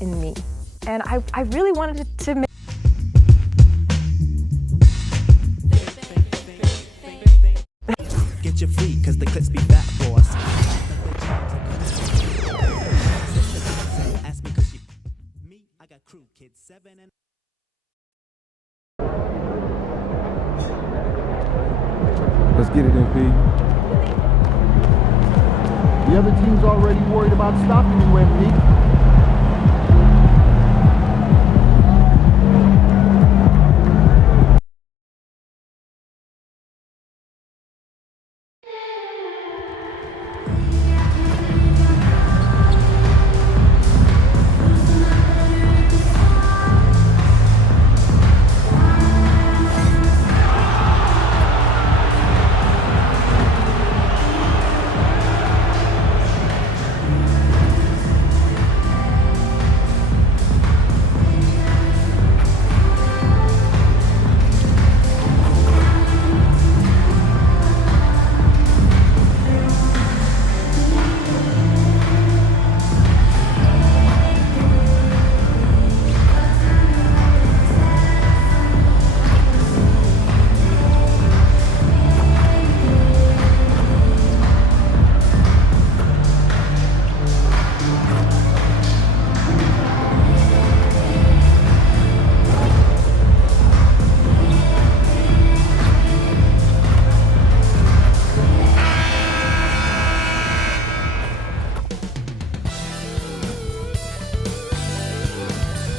in me. And I really wanted to make Get you free, cause the clips be back for us. Ask me cause me, I got crew, kids 7 and Let's get it, MP. The other team's already worried about stopping you, MP.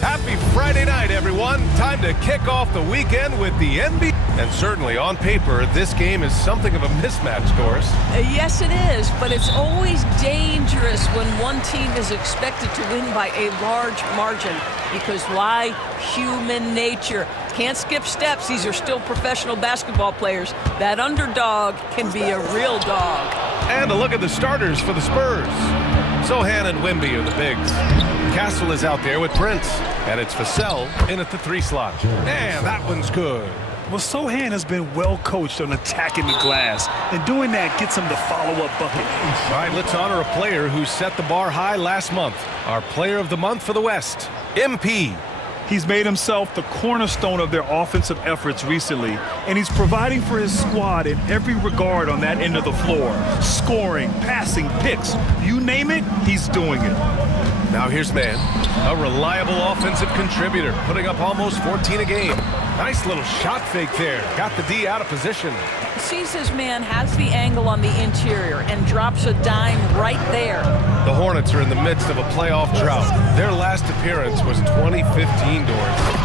Happy Friday night, everyone. Time to kick off the weekend with the NBA. And certainly on paper, this game is something of a mismatch, Doris. Yes, it is, but it's always dangerous when one team is expected to win by a large margin. Because why? Human nature. Can't skip steps. These are still professional basketball players. That underdog can be a real dog. And a look at the starters for the Spurs. Sohan and Wemby are the bigs. Castle is out there with Prince. And it's Vassell in at the 3 slot. And that one's good. Well, Sohan has been well coached on attacking the glass, and doing that gets him the follow-up bucket. All right, let's honor a player who set the bar high last month. Our player of the month for the West, MP. He's made himself the cornerstone of their offensive efforts recently, and he's providing for his squad in every regard on that end of the floor. Scoring, passing, picks, you name it, he's doing it. Now here's Man, a reliable offensive contributor, putting up almost 14 a game. Nice little shot fake there. Got the D out of position. Sees his man, has the angle on the interior, and drops a dime right there. The Hornets are in the midst of a playoff drought. Their last appearance was 2015, Doris.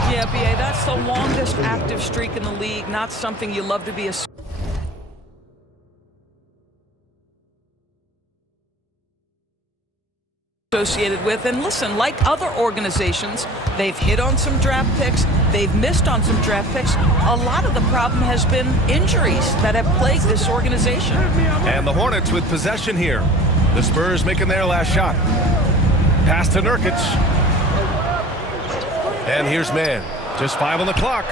Yeah, B.A., that's the longest active streak in the league. Not something you love to be associated with. And listen, like other organizations, they've hit on some draft picks, they've missed on some draft picks. A lot of the problem has been injuries that have plagued this organization. And the Hornets with possession here. The Spurs making their last shot. Pass to Nurkic. And here's Man. Just 5 on the clock.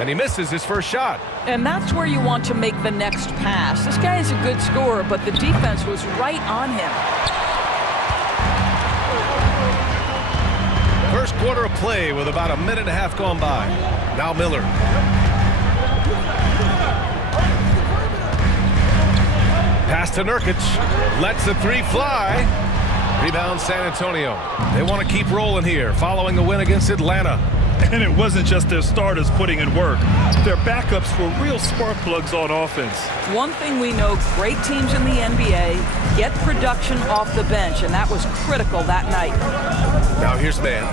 And he misses his first shot. And that's where you want to make the next pass. This guy is a good scorer, but the defense was right on him. First quarter of play with about a minute and a half gone by. Now Miller. Pass to Nurkic. Lets the 3 fly. Rebound San Antonio. They want to keep rolling here following the win against Atlanta. And it wasn't just their starters putting in work. Their backups were real spark plugs on offense. One thing we know, great teams in the NBA get production off the bench, and that was critical that night. Now here's Man.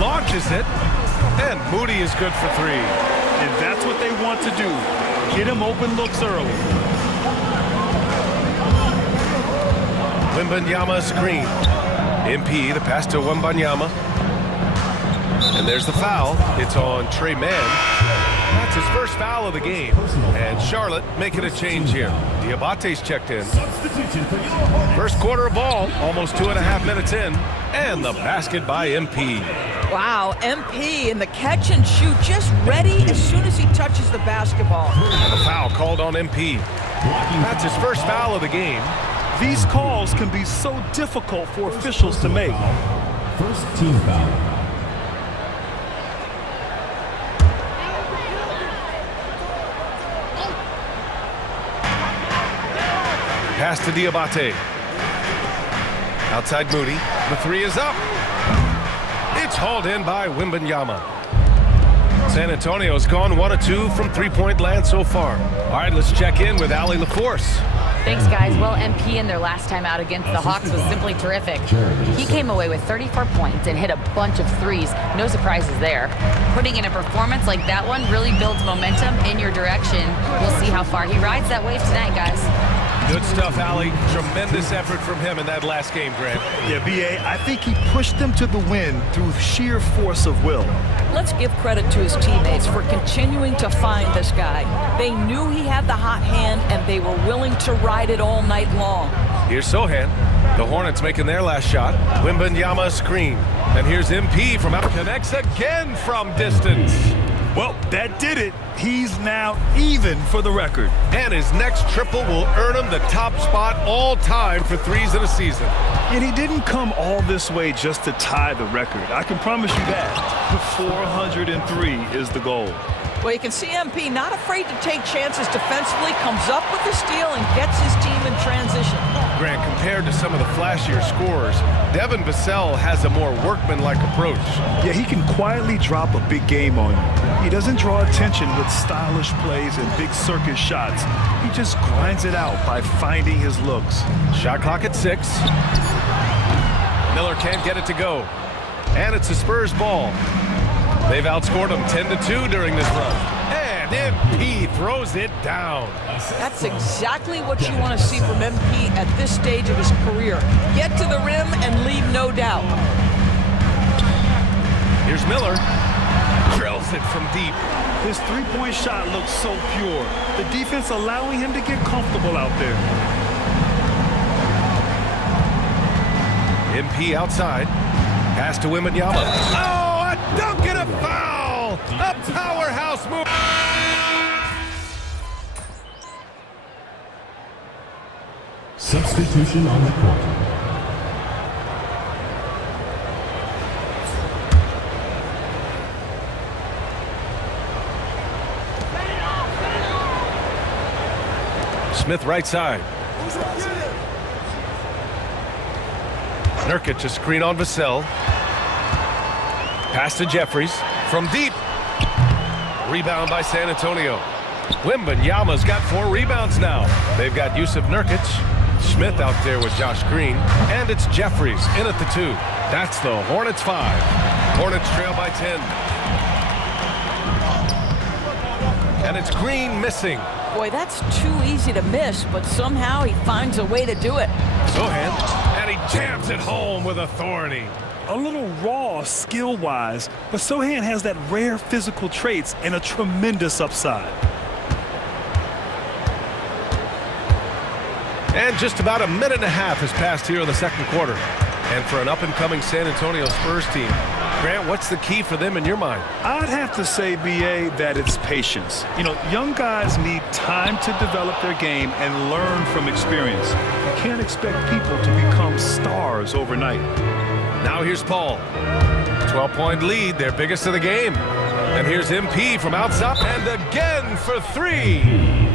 Launches it, and Moody is good for 3. And that's what they want to do. Get him open looks early. Wembanyama screen. MP, the pass to Wembanyama. And there's the foul. It's on Trey Mann. That's his first foul of the game. And Charlotte making a change here. Diabate's checked in. First quarter of ball, almost 2.5 minutes in. And the basket by MP. Wow, MP in the catch and shoot, just ready as soon as he touches the basketball. And the foul called on MP. That's his first foul of the game. These calls can be so difficult for officials to make. First team foul. Pass to Diabate. Outside Moody. The three is up. It's hauled in by Wembanyama. San Antonio's gone 1 of 2 from three-point land so far. All right, let's check in with Allie LaForce. Thanks, guys. Well, MP in their last time out against the Hawks was simply terrific. He came away with 34 points and hit a bunch of threes. No surprises there. Putting in a performance like that one really builds momentum in your direction. We'll see how far he rides that wave tonight, guys. Good stuff, Allie. Tremendous effort from him in that last game, Grant. Yeah, B.A., I think he pushed them to the win through sheer force of will. Let's give credit to his teammates for continuing to find this guy. They knew he had the hot hand, and they were willing to ride it all night long. Here's Sohan. The Hornets making their last shot. Wembanyama screen. And here's MP from out. Connects again from distance. Well, that did it. He's now even for the record. And his next triple will earn him the top spot all time for threes in a season. And he didn't come all this way just to tie the record. I can promise you that. The 403 is the goal. Well, you can see MP not afraid to take chances defensively, comes up with the steal, and gets his team in transition. Grant, compared to some of the flashier scorers, Devin Vassell has a more workmanlike approach. Yeah, he can quietly drop a big game on you. He doesn't draw attention with stylish plays and big circus shots. He just grinds it out by finding his looks. Shot clock at 6. Miller can't get it to go. And it's the Spurs ball. They've outscored them 10-2 during this run. And MP throws it down. That's exactly what you want to see from MP at this stage of his career. Get to the rim and leave no doubt. Here's Miller. Drills it from deep. His three-point shot looks so pure. The defense allowing him to get comfortable out there. MP outside. Pass to Wembanyama. Oh, a dunk and a foul! A powerhouse move! Substitution on the court. Smith right side. Nurkic a screen on Vassell. Pass to Jeffries from deep. Rebound by San Antonio. Wembanyama's got 4 rebounds now. They've got Yusuf Nurkic. Smith out there with Josh Green. And it's Jeffries in at the 2. That's the Hornets 5. Hornets trail by 10. And it's Green missing. Boy, that's too easy to miss, but somehow he finds a way to do it. Sohan, and he jams it home with authority. A little raw skill-wise, but Sohan has that rare physical traits and a tremendous upside. And just about a minute and a half has passed here in the second quarter. And for an up-and-coming San Antonio Spurs team, Grant, what's the key for them in your mind? I'd have to say, B.A., that it's patience. You know, young guys need time to develop their game and learn from experience. You can't expect people to become stars overnight. Now here's Paul. 12-point lead, their biggest of the game. And here's MP from outside, and again for 3.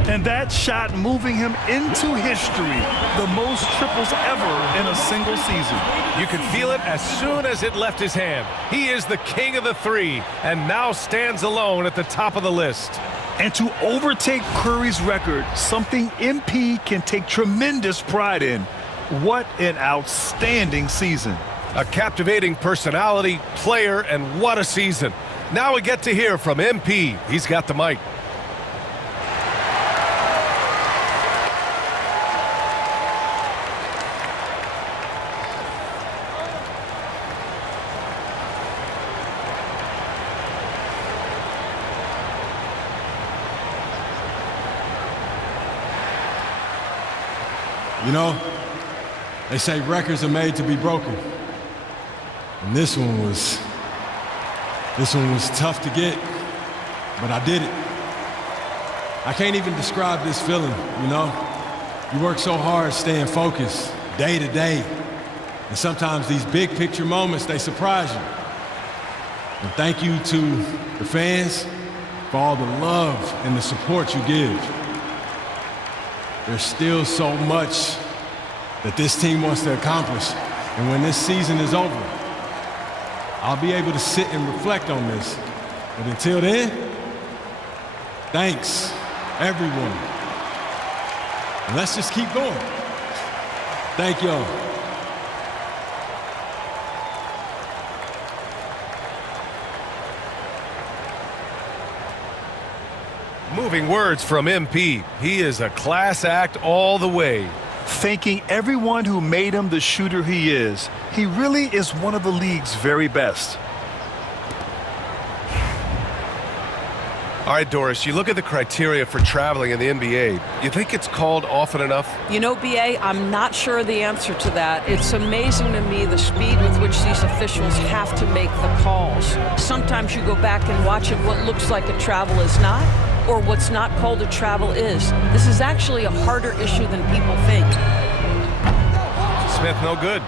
And that shot moving him into history, the most triples ever in a single season. You could feel it as soon as it left his hand. He is the king of the 3, and now stands alone at the top of the list. And to overtake Curry's record, something MP can take tremendous pride in. What an outstanding season. A captivating personality, player, and what a season. Now we get to hear from MP. He's got the mic. You know, they say records are made to be broken. And this one was tough to get, but I did it. I can't even describe this feeling, you know? You work so hard staying focused day to day. And sometimes these big picture moments, they surprise you. And thank you to the fans for all the love and the support you give. There's still so much that this team wants to accomplish. And when this season is over, I'll be able to sit and reflect on this. But until then, thanks, everyone. And let's just keep going. Thank y'all. Moving words from MP. He is a class act all the way. Thanking everyone who made him the shooter he is. He really is one of the league's very best. All right, Doris, you look at the criteria for traveling in the NBA. You think it's called often enough? You know, BA, I'm not sure the answer to that. It's amazing to me the speed with which these officials have to make the calls. Sometimes you go back and watch it, what looks like a travel is not, or what's not called a travel is. This is actually a harder issue than people think. Smith no good.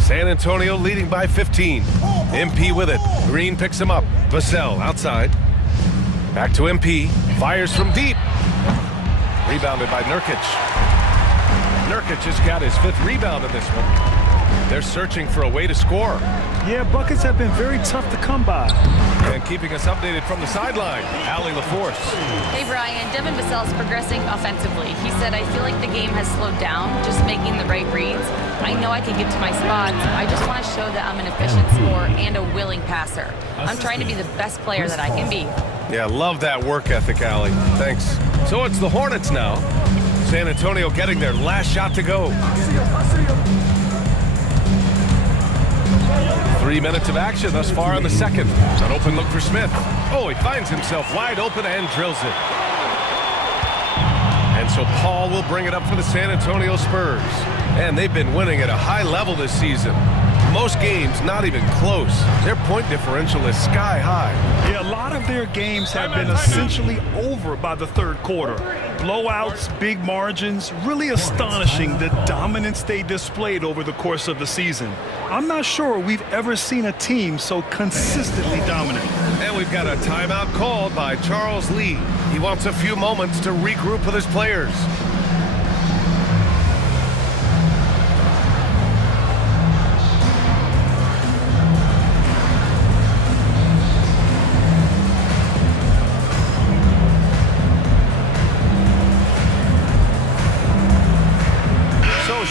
San Antonio leading by 15. MP with it. Green picks him up. Vassell outside. Back to MP. Fires from deep. Rebounded by Nurkic. Nurkic has got his 5th rebound in this one. They're searching for a way to score. Yeah, buckets have been very tough to come by. And keeping us updated from the sideline, Allie LaForce. Hey, Brian. Devin Vassell is progressing offensively. He said, I feel like the game has slowed down, just making the right reads. I know I can get to my spots. I just want to show that I'm an efficient scorer and a willing passer. I'm trying to be the best player that I can be. Yeah, love that work ethic, Allie. Thanks. So it's the Hornets now. San Antonio getting their last shot to go. 3 minutes of action thus far in the second. An open look for Smith. Oh, he finds himself wide open and drills it. And so Paul will bring it up for the San Antonio Spurs. And they've been winning at a high level this season. Most games not even close. Their point differential is sky high. Yeah, a lot of their games have been essentially over by the third quarter. Blowouts, big margins, really astonishing the dominance they displayed over the course of the season. I'm not sure we've ever seen a team so consistently dominant. And we've got a timeout called by Charles Lee. He wants a few moments to regroup with his players.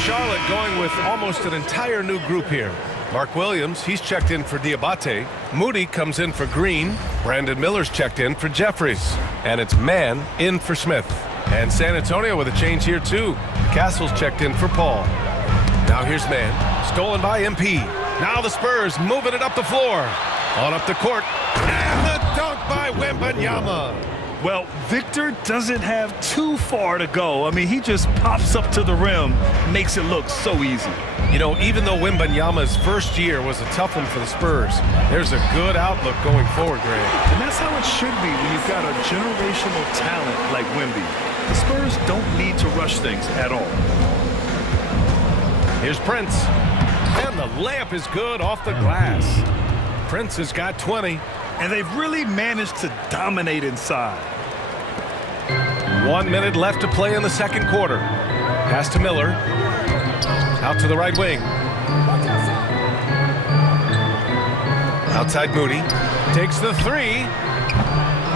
Charlotte going with almost an entire new group here. Mark Williams, he's checked in for Diabate. Moody comes in for Green. Brandon Miller's checked in for Jeffries. And it's Mann in for Smith. And San Antonio with a change here too. Castle's checked in for Paul. Now here's Mann. Stolen by MP. Now the Spurs moving it up the floor. On up the court. And the dunk by Wembanyama. Well, Victor doesn't have too far to go. I mean, he just pops up to the rim, makes it look so easy. You know, even though Wembanyama's first year was a tough one for the Spurs, there's a good outlook going forward, Greg. And that's how it should be when you've got a generational talent like Wemby. The Spurs don't need to rush things at all. Here's Prince. And the layup is good off the glass. Prince has got 20. And they've really managed to dominate inside. 1 minute left to play in the second quarter. Pass to Miller. Out to the right wing. Outside Moody. Takes the 3.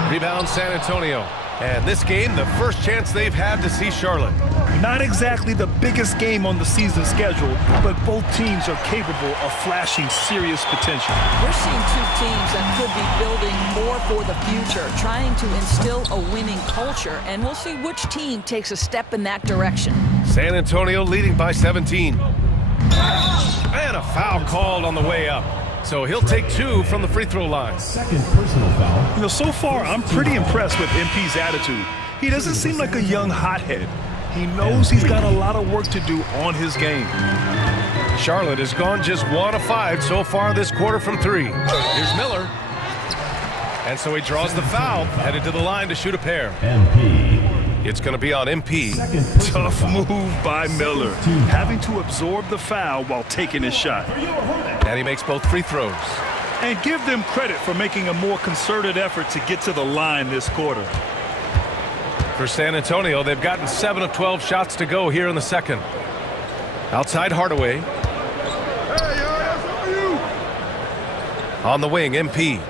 Rebound San Antonio. And this game, the first chance they've had to see Charlotte. Not exactly the biggest game on the season schedule, but both teams are capable of flashing serious potential. We're seeing two teams that could be building more for the future, trying to instill a winning culture, and we'll see which team takes a step in that direction. San Antonio leading by 17. And a foul called on the way up. So he'll take 2 from the free throw line. Second personal foul. You know, so far, I'm pretty impressed with MP's attitude. He doesn't seem like a young hothead. He knows he's got a lot of work to do on his game. Charlotte has gone just 1 of 5 so far this quarter from 3. Here's Miller. And so he draws the foul, headed to the line to shoot a pair. MP. It's going to be on MP. Tough move by Miller, having to absorb the foul while taking his shot. And he makes both free throws. And give them credit for making a more concerted effort to get to the line this quarter. For San Antonio, they've gotten 7 of 12 shots to go here in the second. Outside Hardaway. On the wing, MP.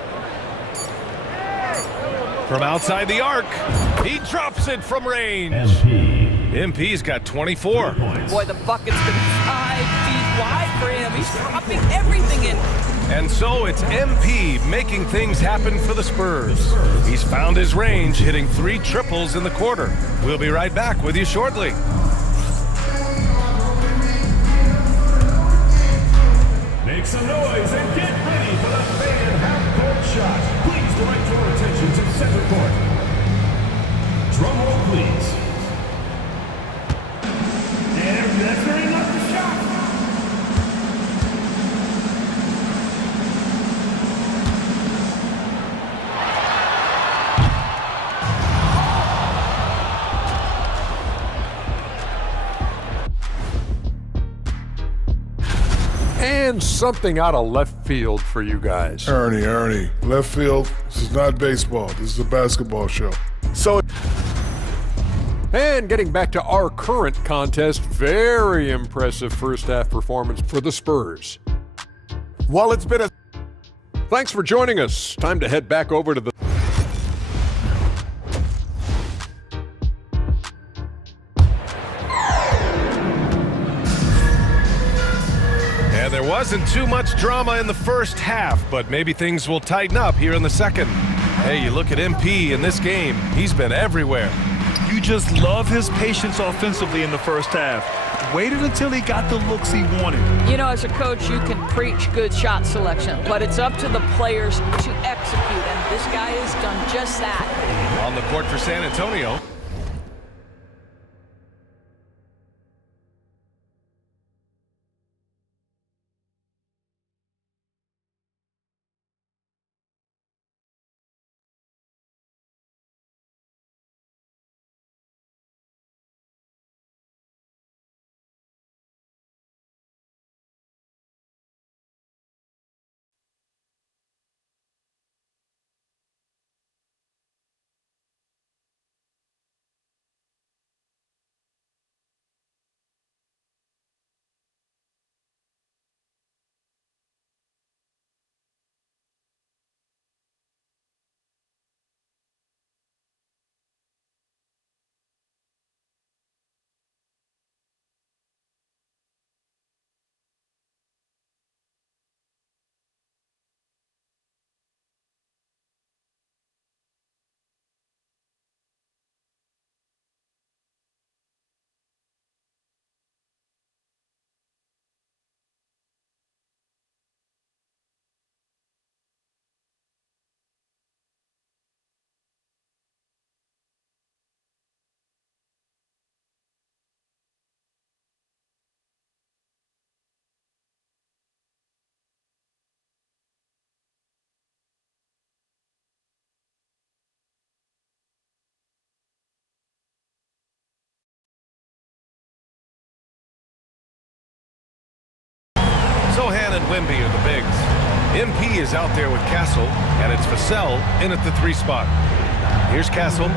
From outside the arc, he drops it from range. MP's got 24. Boy, the bucket's been 5 feet wide for him. He's dropping everything in. And so it's MP making things happen for the Spurs. He's found his range, hitting 3 triples in the quarter. We'll be right back with you shortly. Make some noise and get ready for the fan half-court shot. Please direct your attention to center court. Drum roll, please. And that's very enough the shot. And something out of left field for you guys. Ernie, left field, this is not baseball. This is a basketball show. So, And getting back to our current contest, very impressive first half performance for the Spurs. while it's been a Thanks for joining us. Time to head back over to the And there wasn't too much drama in the first half, but maybe things will tighten up here in the second. Hey, you look at MP in this game, he's been everywhere. You just love his patience offensively in the first half. Waited until he got the looks he wanted. You know, as a coach, you can preach good shot selection, but it's up to the players to execute, and this guy has done just that. On the court for San Antonio. Sohan and Wemby are the bigs. MP is out there with Castle, and it's Vassell in at the 3 spot. Here's Castle.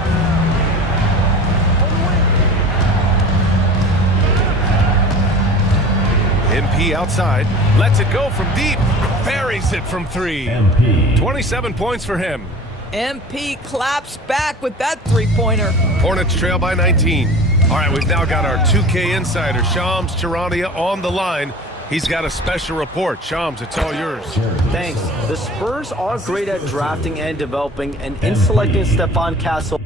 MP outside, lets it go from deep, buries it from 3. 27 points for him. MP claps back with that three-pointer. Hornets trail by 19. All right, we've now got our 2K insider, Shams Charania, on the line. He's got a special report. Shams, it's all yours. Thanks. The Spurs are great at drafting and developing, and in selecting Stephon Castle,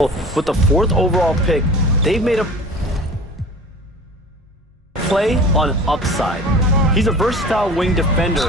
With the 4th overall pick, they've made a play on upside. He's a versatile wing defender.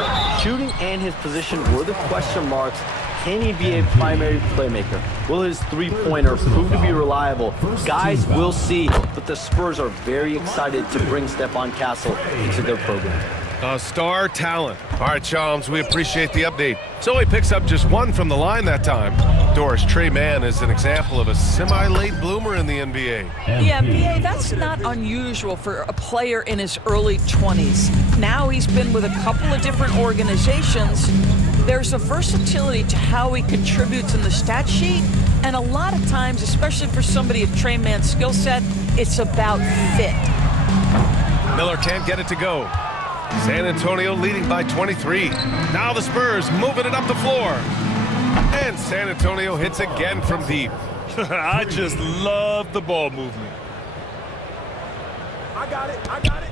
Shooting and his position were the question marks. Can he be a primary playmaker? Will his three-pointer prove to be reliable? Guys, we'll see. But the Spurs are very excited to bring Stephon Castle into their program. A star talent. All right, Shams, we appreciate the update. So he picks up just 1 from the line that time. Doris, Trey Mann is an example of a semi-late bloomer in the NBA. Yeah, BA, that's not unusual for a player in his early 20s. Now he's been with a couple of different organizations. There's a versatility to how he contributes in the stat sheet, and a lot of times, especially for somebody of Trey Mann's skill set, it's about fit. Miller can't get it to go. San Antonio leading by 23. Now the Spurs moving it up the floor. And San Antonio hits again from deep. I just love the ball movement. I got it.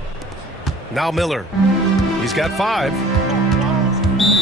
Now Miller. He's got 5.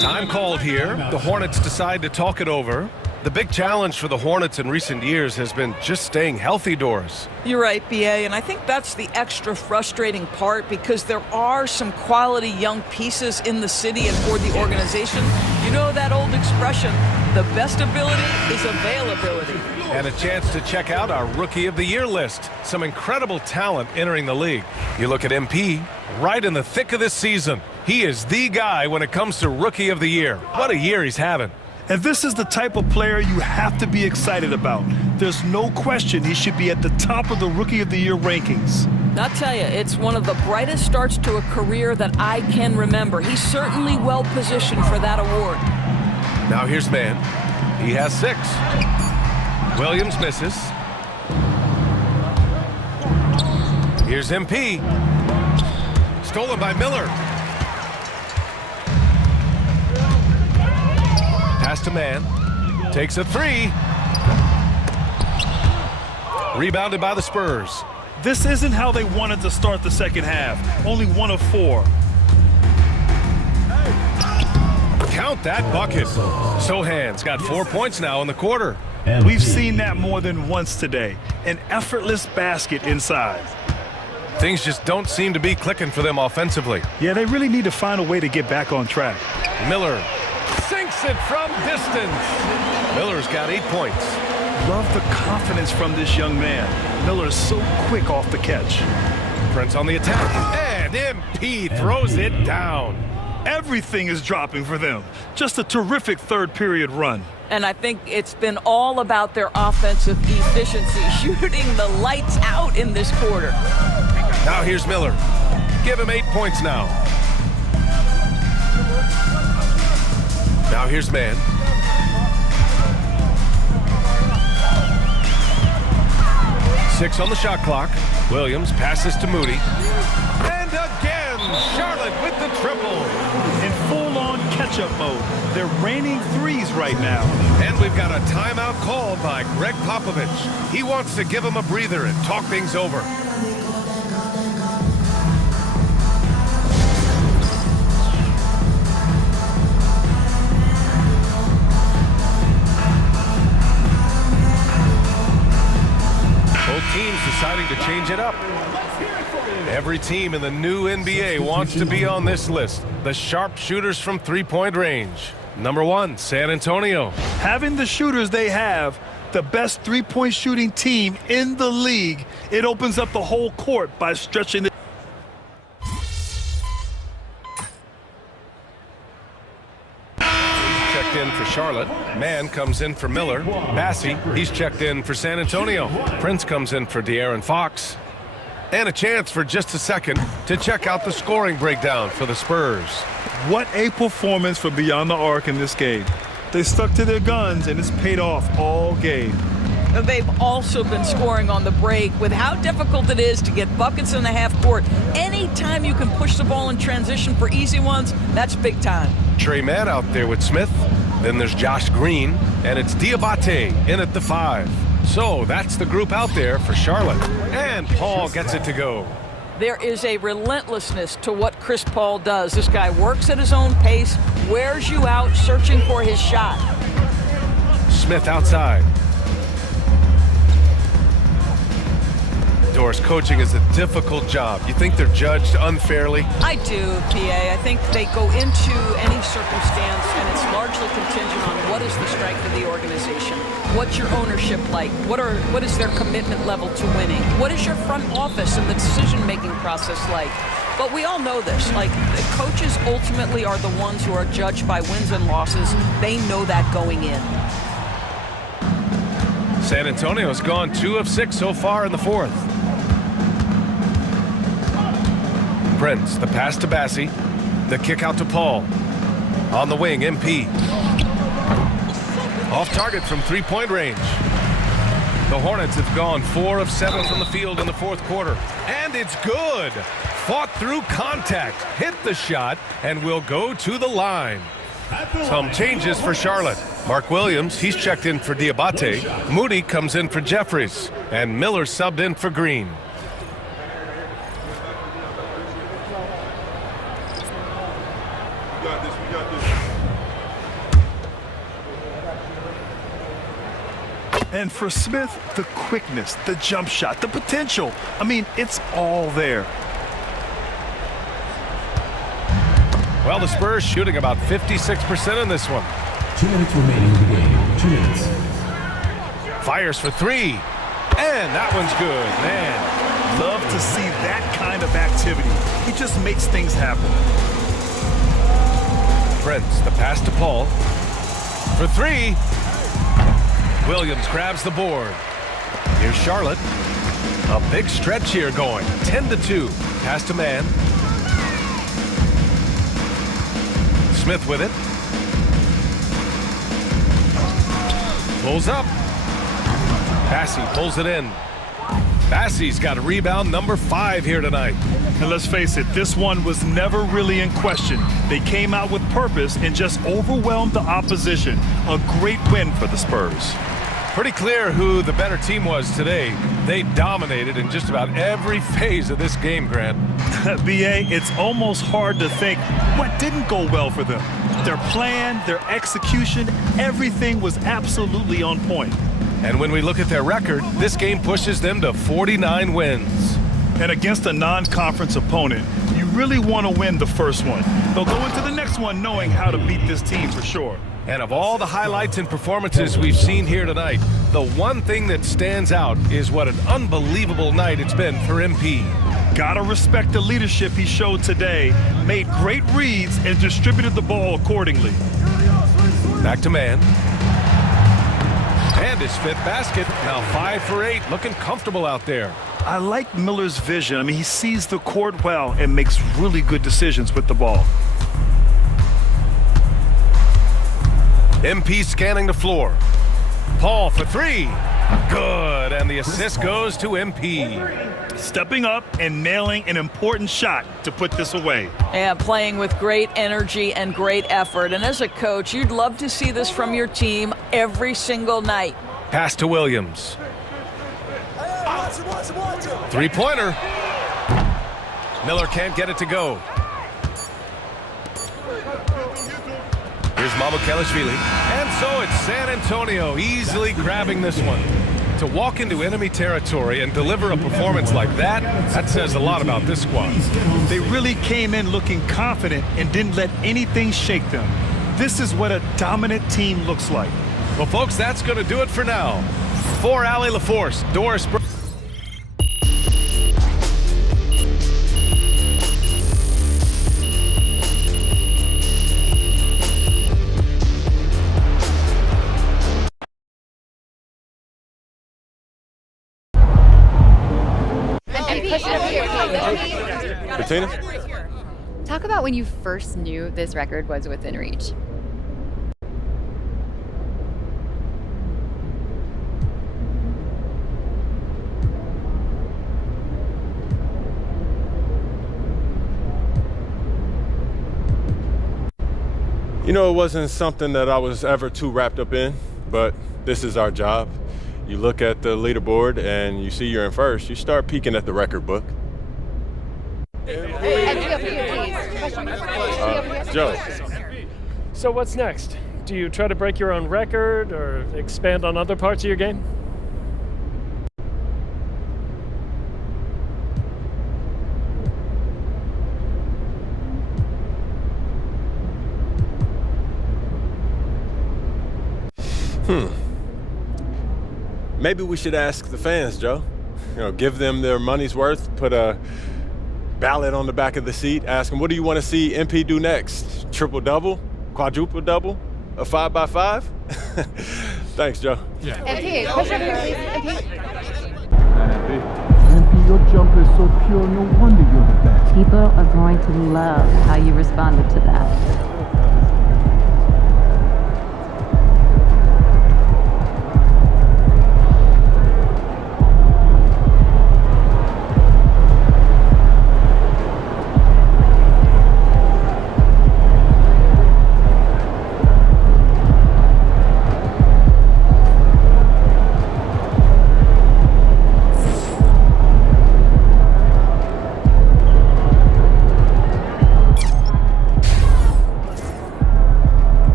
Time called here. The Hornets decide to talk it over. The big challenge for the Hornets in recent years has been just staying healthy, Doris. You're right, BA, and I think that's the extra frustrating part because there are some quality young pieces in the city and for the organization. You know that old expression, the best ability is availability. And a chance to check out our Rookie of the Year list. Some incredible talent entering the league. You look at MP, right in the thick of this season. He is the guy when it comes to Rookie of the Year. What a year he's having. And this is the type of player you have to be excited about. There's no question he should be at the top of the Rookie of the Year rankings. I'll tell you, it's one of the brightest starts to a career that I can remember. He's certainly well positioned for that award. Now here's Mann. He has 6. Williams misses. Here's MP. Stolen by Miller. Pass to Mann. Takes a 3. Rebounded by the Spurs. This isn't how they wanted to start the second half. Only 1 of 4. Count that bucket. Sohan's got 4 points now in the quarter. We've seen that more than once today. An effortless basket inside. Things just don't seem to be clicking for them offensively. Yeah, they really need to find a way to get back on track. Miller sinks it from distance. Miller's got 8 points. Love the confidence from this young man. Miller's so quick off the catch. Prince on the attack. And MP throws it down. Everything is dropping for them. Just a terrific third period run. And I think it's been all about their offensive efficiency, shooting the lights out in this quarter. Now here's Miller. Give him 8 points now. Now here's Mann. Six on the shot clock. Williams passes to Moody. And again, Charlotte with the triple. In full-on catch-up mode. They're raining threes right now. And we've got a timeout called by Greg Popovich. He wants to give him a breather and talk things over. Both teams deciding to change it up. Every team in the new NBA wants to be on this list. The sharpshooters from three-point range. Number 1, San Antonio. Having the shooters they have, the best three-point shooting team in the league, it opens up the whole court by stretching the Checked in for Charlotte. Mann comes in for Miller. Bassey, he's checked in for San Antonio. Prince comes in for De'Aaron Fox. And a chance for just a second to check out the scoring breakdown for the Spurs. What a performance for Beyond the Arc in this game. They stuck to their guns, and it's paid off all game. They've also been scoring on the break. With how difficult it is to get buckets in the half court, anytime you can push the ball in transition for easy ones, that's big time. Trey Mann out there with Smith. Then there's Josh Green, and it's Diabate in at the 5. So that's the group out there for Charlotte. And Paul gets it to go. There is a relentlessness to what Chris Paul does. This guy works at his own pace, wears you out searching for his shot. Smith outside. course, coaching is a difficult job. You think they're judged unfairly? I do, PA. I think they go into any circumstance, and it's largely contingent on what is the strength of the organization. What's your ownership like? What is their commitment level to winning? What is your front office and the decision-making process like? But we all know this. Like, the coaches ultimately are the ones who are judged by wins and losses. They know that going in. San Antonio's gone 2 of 6 so far in the fourth. Prince, the pass to Bassi. The kick out to Paul. On the wing, MP. Off target from three-point range. The Hornets have gone 4 of 7 from the field in the fourth quarter. And it's good. Fought through contact, hit the shot, and will go to the line. Some changes for Charlotte. Mark Williams, he's checked in for Diabate. Moody comes in for Jeffries. And Miller subbed in for Green. And for Smith, the quickness, the jump shot, the potential. I mean, it's all there. Well, the Spurs shooting about 56% in this one. 2 minutes remaining in the game. 2 minutes. Fires for 3. And that one's good, man. Love to see that kind of activity. He just makes things happen. Prince, the pass to Paul. For 3. Williams grabs the board. Here's Charlotte. A big stretch here going. 10-2. Pass to Mann. Smith with it. Pulls up. Bassi pulls it in. Bassi's got a rebound number 5 here tonight. And let's face it, this one was never really in question. They came out with purpose and just overwhelmed the opposition. A great win for the Spurs. Pretty clear who the better team was today. They dominated in just about every phase of this game, Grant. BA, it's almost hard to think what didn't go well for them. Their plan, their execution, everything was absolutely on point. And when we look at their record, this game pushes them to 49 wins. And against a non-conference opponent, you really want to win the first one. They'll go into the next one knowing how to beat this team for sure. And of all the highlights and performances we've seen here tonight, the one thing that stands out is what an unbelievable night it's been for MP. Gotta respect the leadership he showed today, made great reads and distributed the ball accordingly. Back to Mann. And his 5th basket, now 5 for 8, looking comfortable out there. I like Miller's vision. I mean, he sees the court well and makes really good decisions with the ball. MP scanning the floor. Paul for 3. Good, and the assist goes to MP. Stepping up and nailing an important shot to put this away. Yeah, playing with great energy and great effort. And as a coach, you'd love to see this from your team every single night. Pass to Williams. 3-pointer. Miller can't get it to go. Here's Mamukelashvili. And so it's San Antonio easily grabbing this one. To walk into enemy territory and deliver a performance like that, that says a lot about this squad. They really came in looking confident and didn't let anything shake them. This is what a dominant team looks like. Well, folks, that's going to do it for now. For Allie LaForce, Doris Burke. Bettina? Talk about when you first knew this record was within reach. You know, it wasn't something that I was ever too wrapped up in, but this is our job. You look at the leaderboard and you see you're in first, you start peeking at the record book. Joe. So what's next? Do you try to break your own record or expand on other parts of your game? Maybe we should ask the fans, Joe. Give them their money's worth, put a ballot on the back of the seat, ask them, what do you want to see MP do next? Triple-double? Quadruple-double? A 5x5? Thanks, Joe. MP, push up here, please. MP, your jump is so pure, no wonder you're the best. People are going to love how you responded to that.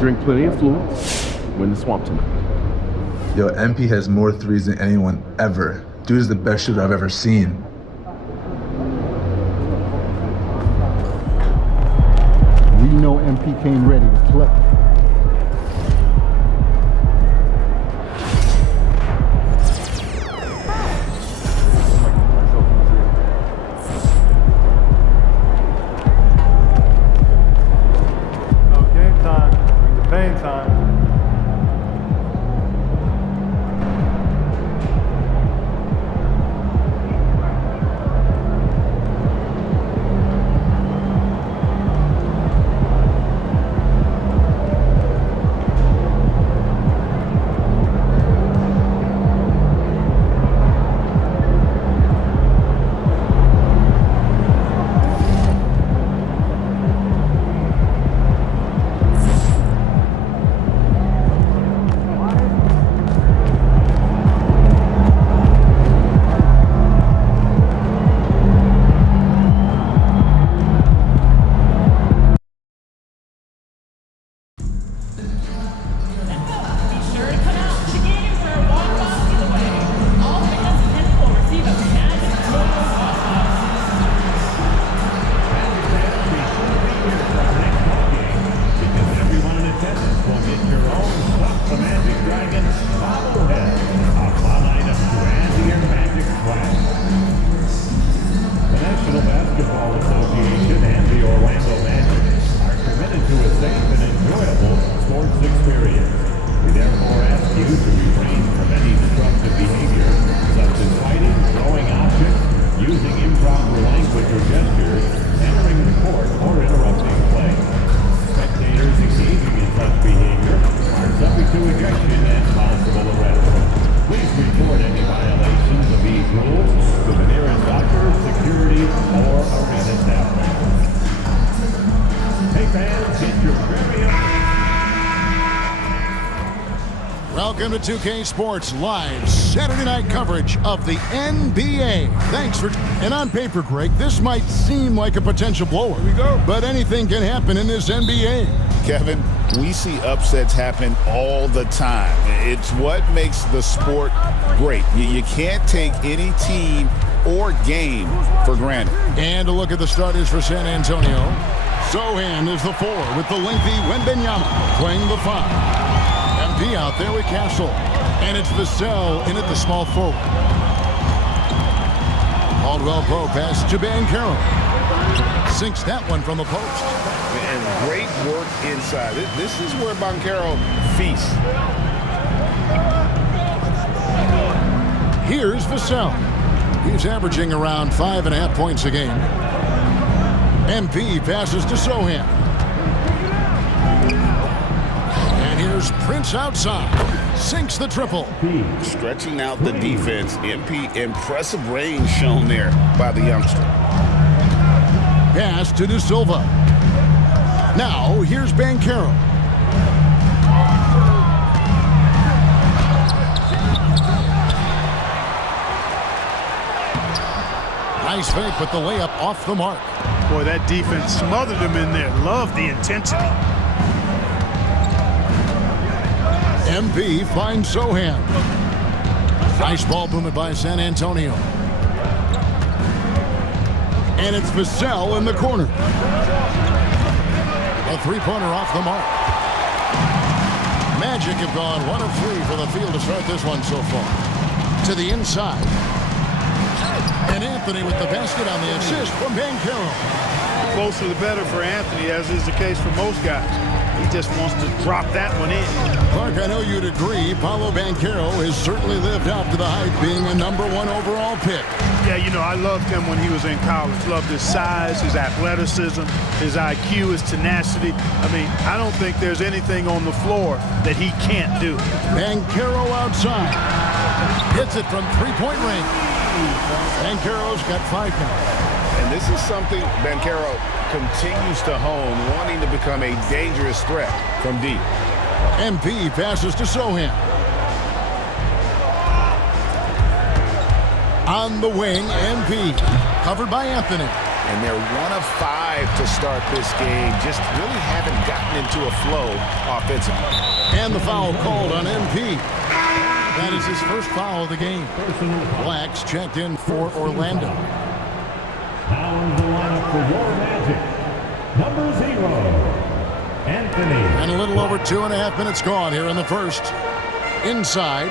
Drink plenty of fluid. Win the swamp tonight. Yo, MP has more threes than anyone ever. Dude is the best shooter I've ever seen. We know MP came ready to play. Pain time. Welcome to 2K Sports Live Saturday night coverage of the NBA. Thanks for... And on paper, Greg, this might seem like a potential blower. Here we go. But anything can happen in this NBA. Kevin, we see upsets happen all the time. It's what makes the sport great. You can't take any team or game for granted. And a look at the starters for San Antonio. Sohan is the 4 with the lengthy Wembanyama playing the 5. MP out there with Castle. And it's Vassell in at the small forward. Caldwell Pope pass to Banchero. Sinks that one from the post. And great work inside. This is where Banchero feasts. Here's Vassell. He's averaging around 5.5 points a game. MP passes to Sohan. And here's Prince outside. Sinks the triple. Stretching out the defense. MP, impressive range shown there by the youngster. Pass to De Silva. Now here's Banchero. Nice fake, but the layup off the mark. Boy, that defense smothered him in there. Love the intensity. MP finds Sohan. Nice ball movement by San Antonio. And it's Vassell in the corner. A three-pointer off the mark. Magic have gone 1 of 3 for the field to start this one so far. To the inside. And Anthony with the basket on the assist from MyCareer. Closer the better for Anthony, as is the case for most guys. He just wants to drop that one in. Clark, I know you'd agree, Paolo Banchero has certainly lived up to the hype, being a #1 overall pick. Yeah, you know, I loved him when he was in college. Loved his size, his athleticism, his IQ, his tenacity. I mean, I don't think there's anything on the floor that he can't do. Banchero outside. Hits it from three-point range. Banchero's got 5 now. And this is something Banchero continues to hone, wanting to become a dangerous threat from deep. MP passes to Sohan. On the wing, MP. Covered by Anthony. And they're 1 of 5 to start this game. Just really haven't gotten into a flow offensively. And the foul called on MP. That is his first foul of the game. Blacks checked in for Orlando. Now in the lineup for your Magic, #0, Anthony. And a little over 2.5 minutes gone here in the first. Inside.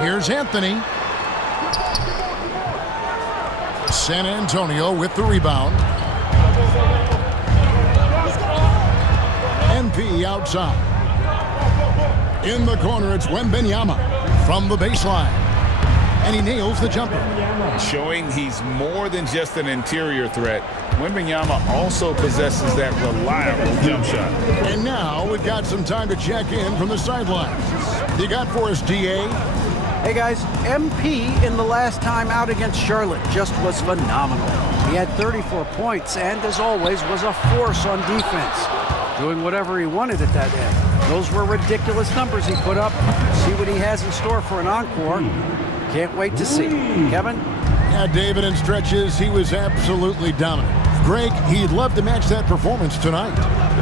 Here's Anthony. San Antonio with the rebound. MP outside. In the corner, it's Wembanyama from the baseline. And he nails the jumper. Showing he's more than just an interior threat. Wembanyama also possesses that reliable jump shot. And now we've got some time to check in from the sidelines. You got for us, DA? Hey guys, MP in the last time out against Charlotte just was phenomenal. He had 34 points and, as always, was a force on defense, doing whatever he wanted at that end. Those were ridiculous numbers he put up. See what he has in store for an encore. Can't wait to see. Kevin? Yeah, David, in stretches, he was absolutely dominant. Greg, he'd love to match that performance tonight.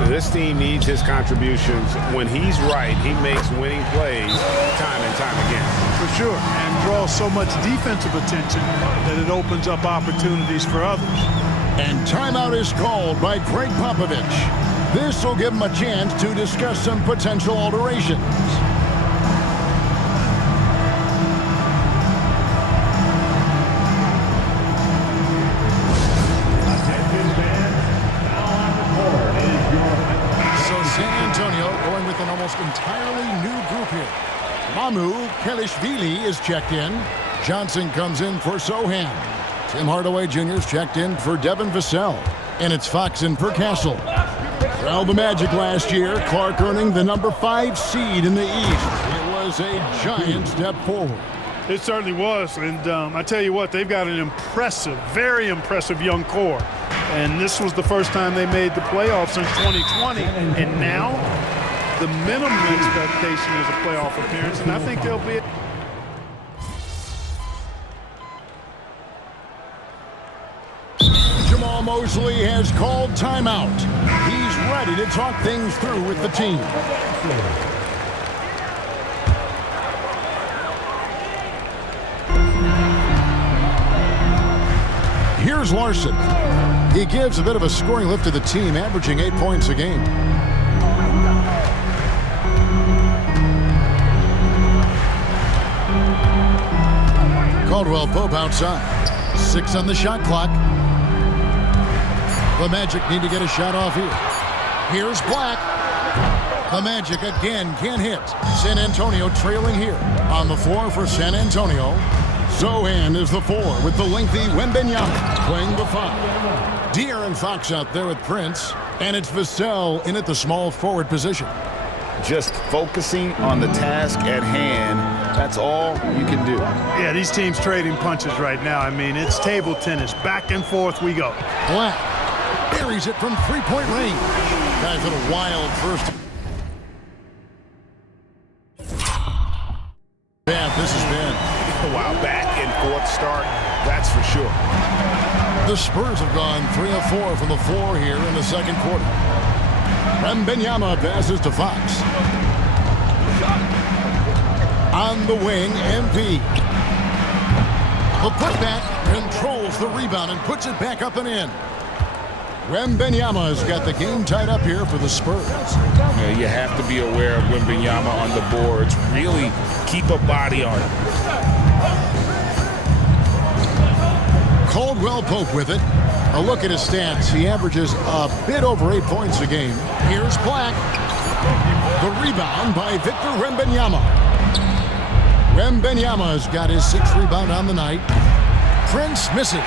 This team needs his contributions. When he's right, he makes winning plays time and time again. For sure, and draws so much defensive attention that it opens up opportunities for others. And timeout is called by Greg Popovich. This will give him a chance to discuss some potential alterations. Entirely new group here. Mamu Kelishvili is checked in. Johnson comes in for Sohan. Tim Hardaway Jr. is checked in for Devin Vassell. And it's Fox in for Castle. Well, the Magic last year, Clark earning the #5 seed in the East. It was a giant step forward. It certainly was, and I tell you what, they've got an impressive, very impressive young core. And this was the first time they made the playoffs since 2020, and now the minimum expectation is a playoff appearance, and I think they'll be. Jamal Mosley has called timeout. He's ready to talk things through with the team. Here's Larson. He gives a bit of a scoring lift to the team, averaging 8 points a game. Caldwell Pope outside. 6 on the shot clock. The Magic need to get a shot off here. Here's Black. The Magic again can't hit. San Antonio trailing here. On the floor for San Antonio. Sohan is the 4 with the lengthy Wembanyama playing the 5. De'Aaron Fox out there with Prince. And it's Vassell in at the small forward position. Just focusing on the task at hand. That's all you can do. Yeah, these teams trading punches right now. I mean, it's table tennis. Back and forth we go. Black buries it from three-point range. Guys with a wild first. Yeah, this has been. Wow, back and forth start, that's for sure. The Spurs have gone 3 of 4 from the floor here in the second quarter. Wembanyama passes to Fox. On the wing, MP. The putback controls the rebound and puts it back up and in. Wembanyama has got the game tied up here for the Spurs. Yeah, you have to be aware of Wembanyama on the boards. Really keep a body on him. Caldwell Pope with it. A look at his stats. He averages a bit over 8 points a game. Here's Black. The rebound by Victor Wembanyama. Wembanyama has got his 6th rebound on the night. Prince misses.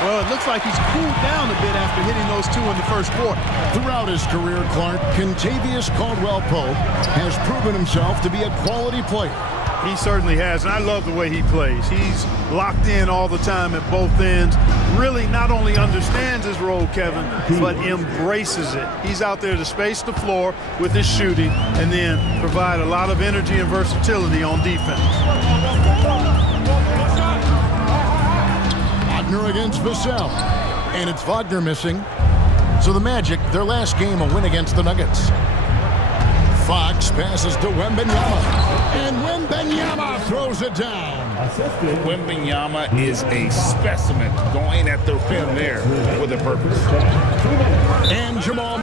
Well, it looks like he's cooled down a bit after hitting those 2 in the first quarter. Throughout his career, Clark, Kentavious Caldwell Pope has proven himself to be a quality player. He certainly has, and I love the way he plays. He's locked in all the time at both ends. Really not only understands his role, Kevin, but embraces it. He's out there to space the floor with his shooting and then provide a lot of energy and versatility on defense. Wagner against Vassell. And it's Wagner missing. So the Magic, their last game, a win against the Nuggets. Fox passes to Wembanyama. And Wembanyama throws it down. Wembanyama is a specimen going at the rim there with a purpose. And Jamal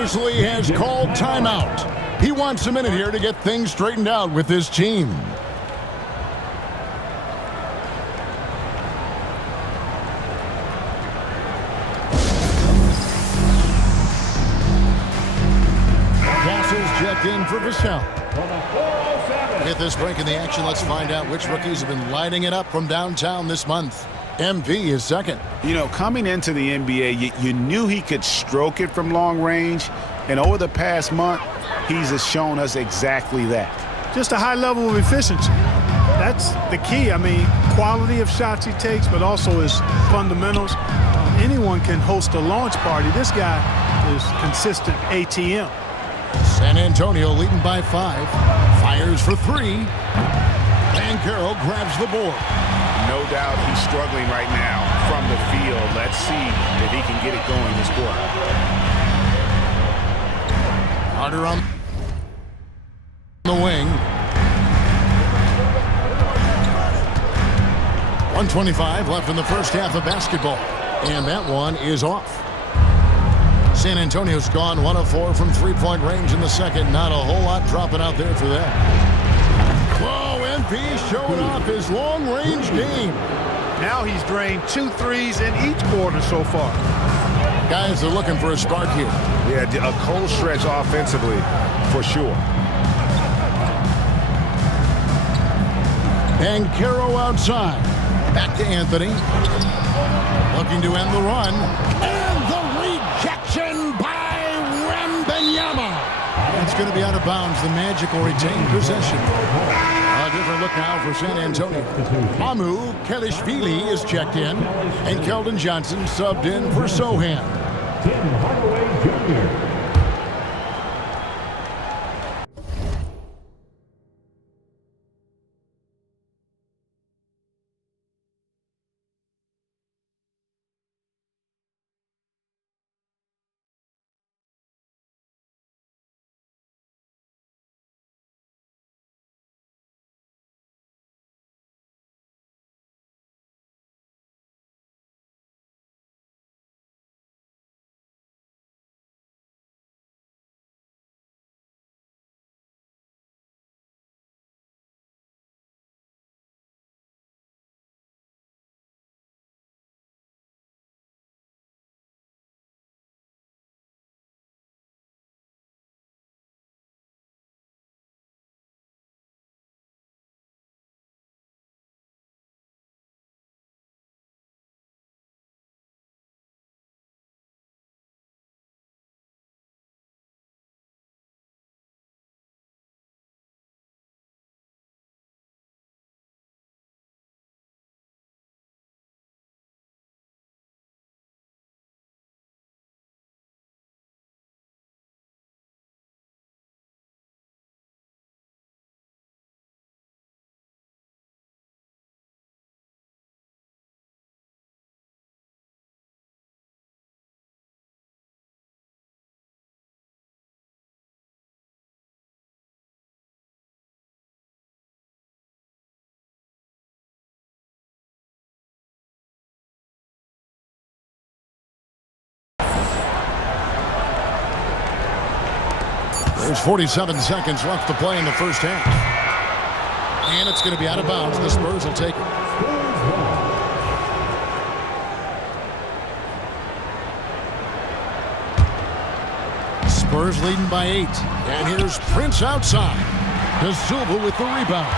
Mosley has called timeout. He wants a minute here to get things straightened out with his team. Castle's checked in for Vachel. With this break in the action, let's find out which rookies have been lighting it up from downtown this month. MP is second. You know, coming into the NBA, you knew he could stroke it from long range, and over the past month, he's shown us exactly that. Just a high level of efficiency. That's the key. I mean, quality of shots he takes, but also his fundamentals. Anyone can host a launch party. This guy is consistent ATM. San Antonio leading by 5. Fires for 3. Banchero grabs the board. No doubt he's struggling right now from the field. Let's see if he can get it going this quarter. Carter on the wing. 1:25 left in the first half of basketball. And that one is off. San Antonio's gone 1 of 4 from three-point range in the second. Not a whole lot dropping out there for them. Whoa, MP showing off his long-range game. Now he's drained 2 threes in each quarter so far. Guys are looking for a spark here. Yeah, a cold stretch offensively, for sure. Banchero outside. Back to Anthony. Looking to end the run. And the rejection by Wembanyama. It's going to be out of bounds. The Magic will retain possession. A different look now for San Antonio. Mamu Kelishvili is checked in. And Keldon Johnson subbed in for Sohan. Tim Hardaway Jr. There's 47 seconds left to play in the first half. And it's going to be out of bounds. The Spurs will take it. Spurs leading by 8. And here's Prince outside. De Silva with the rebound.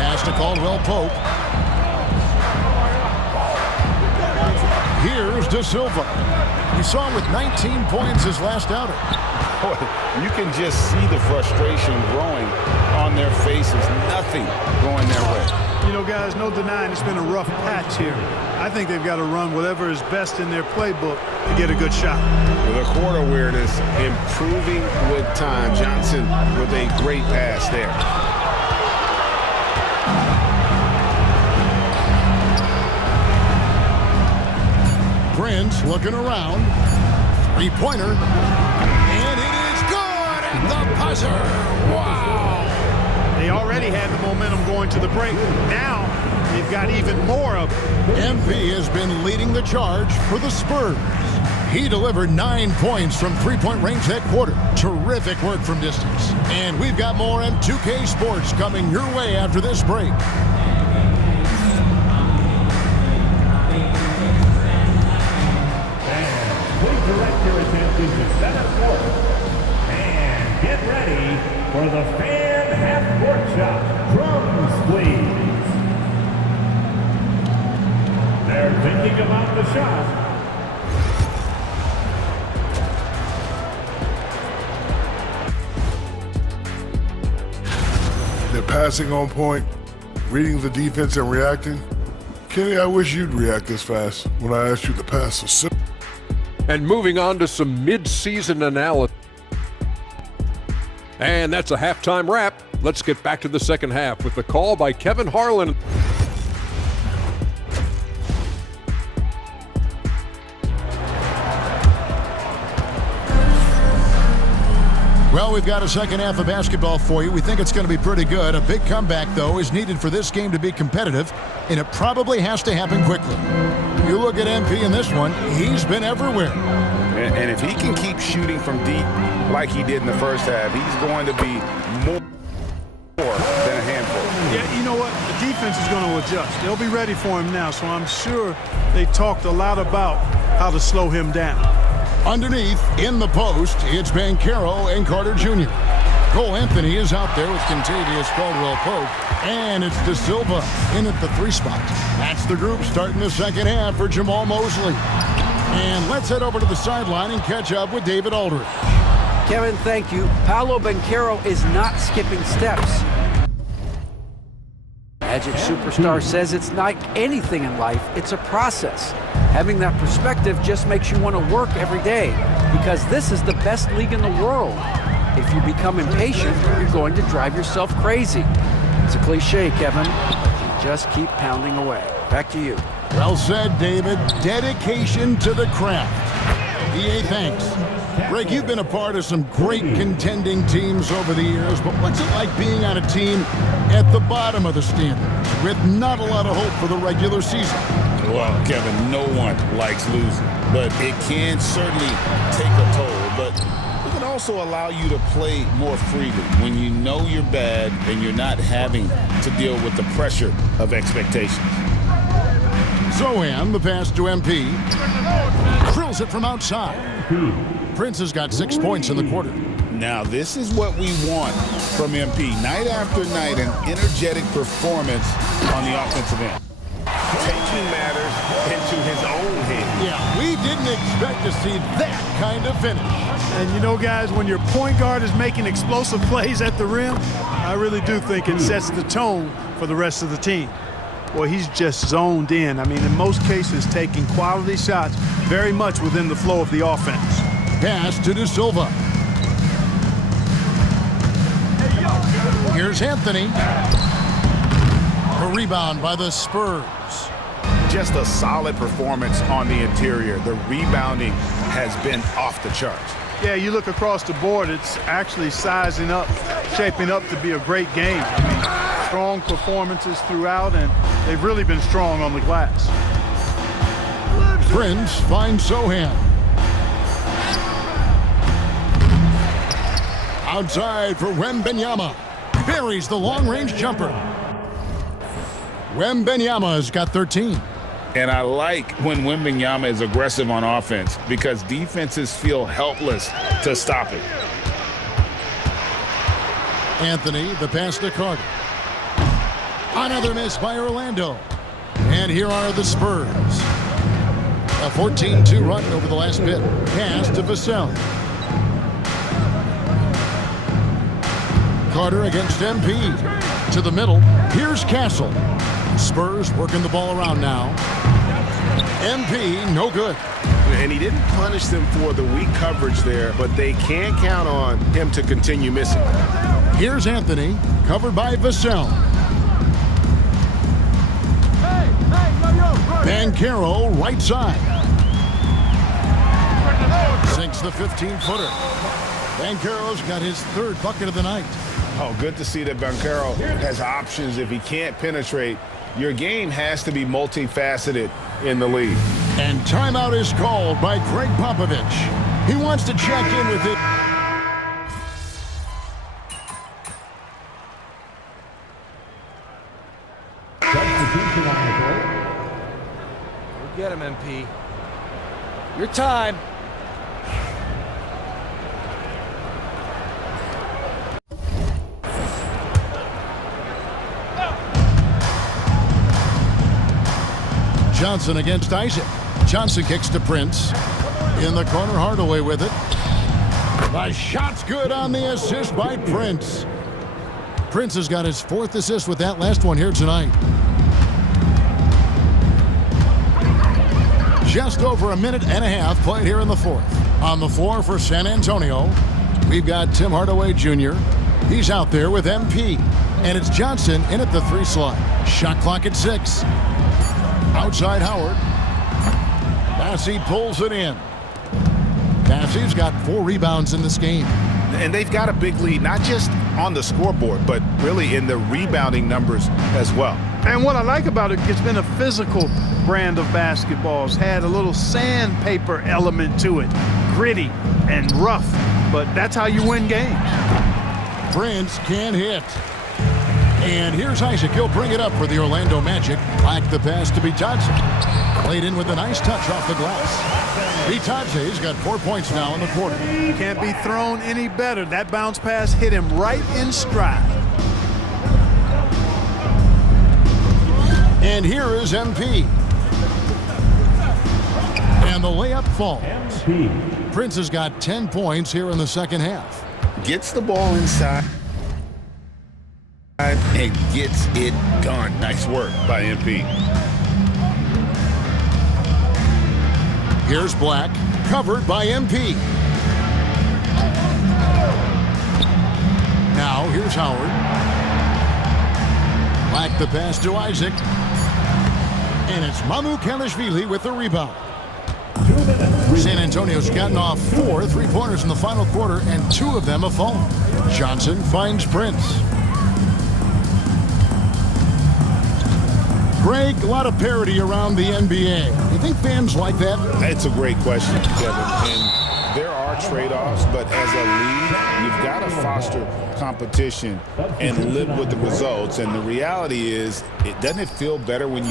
Pass to Caldwell Pope. Here's De Silva. We saw him with 19 points his last outing. You can just see the frustration growing on their faces. Nothing going their way. You know, guys, no denying it's been a rough patch here. I think they've got to run whatever is best in their playbook to get a good shot. The court awareness improving with time. Johnson with a great pass there. Prince looking around. Three-pointer. And it is good at the buzzer. Wow. They already had the momentum going to the break. Now they've got even more of it. MP has been leading the charge for the Spurs. He delivered 9 points from three-point range that quarter. Terrific work from distance. And we've got more M2K Sports coming your way after this break. Please direct your attention to center court. And get ready for the fan half-court shot. Drums, please. They're thinking about the shot. They're passing on point, reading the defense and reacting. Kenny, I wish you'd react this fast when I asked you to pass so simple. And moving on to some mid-season analysis. And that's a halftime wrap. Let's get back to the second half with the call by Kevin Harlan. Well, we've got a second half of basketball for you. We think it's going to be pretty good. A big comeback, though, is needed for this game to be competitive, and it probably has to happen quickly. You look at MP in this one, he's been everywhere. And if he can keep shooting from deep like he did in the first half, he's going to be more than a handful. Yeah, you know what? The defense is going to adjust. They'll be ready for him now, so I'm sure they talked a lot about how to slow him down. Underneath, in the post, it's Banchero and Carter Jr. Cole Anthony is out there with Kentavious Caldwell-Pope, and it's De Silva in at the 3 spot. That's the group starting the second half for Jamal Mosley. And let's head over to the sideline and catch up with David Aldridge. Kevin, thank you. Paolo Banchero is not skipping steps. Magic superstar says it's like anything in life, it's a process. Having that perspective just makes you want to work every day because this is the best league in the world. If you become impatient, you're going to drive yourself crazy. It's a cliche, Kevin, but you just keep pounding away. Back to you. Well said, David. Dedication to the craft. EA, thanks. Greg, you've been a part of some great contending teams over the years, but what's it like being on a team at the bottom of the standings with not a lot of hope for the regular season? Well, Kevin, no one likes losing, but it can certainly take a toll. But it can also allow you to play more freely when you know you're bad and you're not having to deal with the pressure of expectations. Zohan, the pass to MP. Drills it from outside. Prince has got 6 points in the quarter. Now, this is what we want from MP. Night after night, an energetic performance on the offensive end. Taking matters into his own hands. Yeah, we didn't expect to see that kind of finish. And you know, guys, when your point guard is making explosive plays at the rim, I really do think it sets the tone for the rest of the team. Well, he's just zoned in. I mean, in most cases, taking quality shots very much within the flow of the offense. Pass to De Silva. Here's Anthony. A rebound by the Spurs. Just a solid performance on the interior. The rebounding has been off the charts. Yeah, you look across the board, it's actually sizing up, shaping up to be a great game. I mean, strong performances throughout, and they've really been strong on the glass. Prince finds Zohan. Outside for Wembanyama. Buries the long-range jumper. Wembanyama's got 13. And I like when Wembanyama is aggressive on offense because defenses feel helpless to stop it. Anthony, the pass to Carter. Another miss by Orlando. And here are the Spurs. A 14-2 run over the last bit. Pass to Vassell. Carter against MP. To the middle. Here's Castle. Spurs working the ball around now. MP, no good. And he didn't punish them for the weak coverage there, but they can count on him to continue missing. Here's Anthony, covered by Vassell. Banchero, right side. Sinks the 15-footer. Banchero's got his 3rd bucket of the night. Oh, good to see that Banchero has options if he can't penetrate. Your game has to be multifaceted in the league. And timeout is called by Greg Popovich. He wants to check in with it. Go get him, MP. Your time. Johnson against Isaac. Johnson kicks to Prince. In the corner, Hardaway with it. The shot's good on the assist by Prince. Prince has got his 4th assist with that last one here tonight. Just over a minute and a half played here in the 4th. On the floor for San Antonio, we've got Tim Hardaway Jr. He's out there with MP. And it's Johnson in at the 3 slot. Shot clock at 6. Outside Howard. Massey pulls it in. Massey's got 4 rebounds in this game. And they've got a big lead, not just on the scoreboard, but really in the rebounding numbers as well. And what I like about it, it's been a physical brand of basketball. It's had a little sandpaper element to it. Gritty and rough, but that's how you win games. Prince can hit. And here's Isaac. He'll bring it up for the Orlando Magic. Back the pass to Bitadze. Played in with a nice touch off the glass. Bitadze's got 4 points now in the quarter. Can't be thrown any better. That bounce pass hit him right in stride. And here is MP. And the layup falls. Prince has got 10 points here in the second half. Gets the ball inside and gets it done. Nice work by MP. Here's Black, covered by MP. Now here's Howard. Black the pass to Isaac. And it's Mamu Kalashvili with the rebound. San Antonio's gotten off 4 3-pointers in the final quarter, and 2 of them have fallen. Johnson finds Prince. Greg, a lot of parity around the NBA. You think fans like that? That's a great question, Kevin. And there are trade-offs, but as a league, you've got to foster competition and live with the results. And the reality is, doesn't it feel better when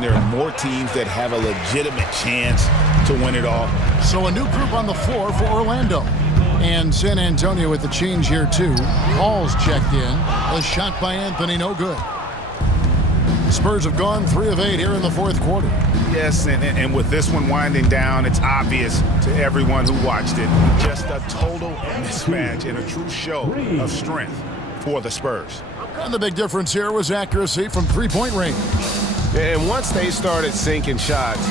there are more teams that have a legitimate chance to win it all? So a new group on the floor for Orlando. And San Antonio with the change here, too. Hall's checked in. A shot by Anthony, no good. Spurs have gone 3 of 8 here in the 4th quarter. Yes, and with this one winding down, it's obvious to everyone who watched it. Just a total mismatch and a true show of strength for the Spurs. And the big difference here was accuracy from 3-point range. And once they started sinking shots,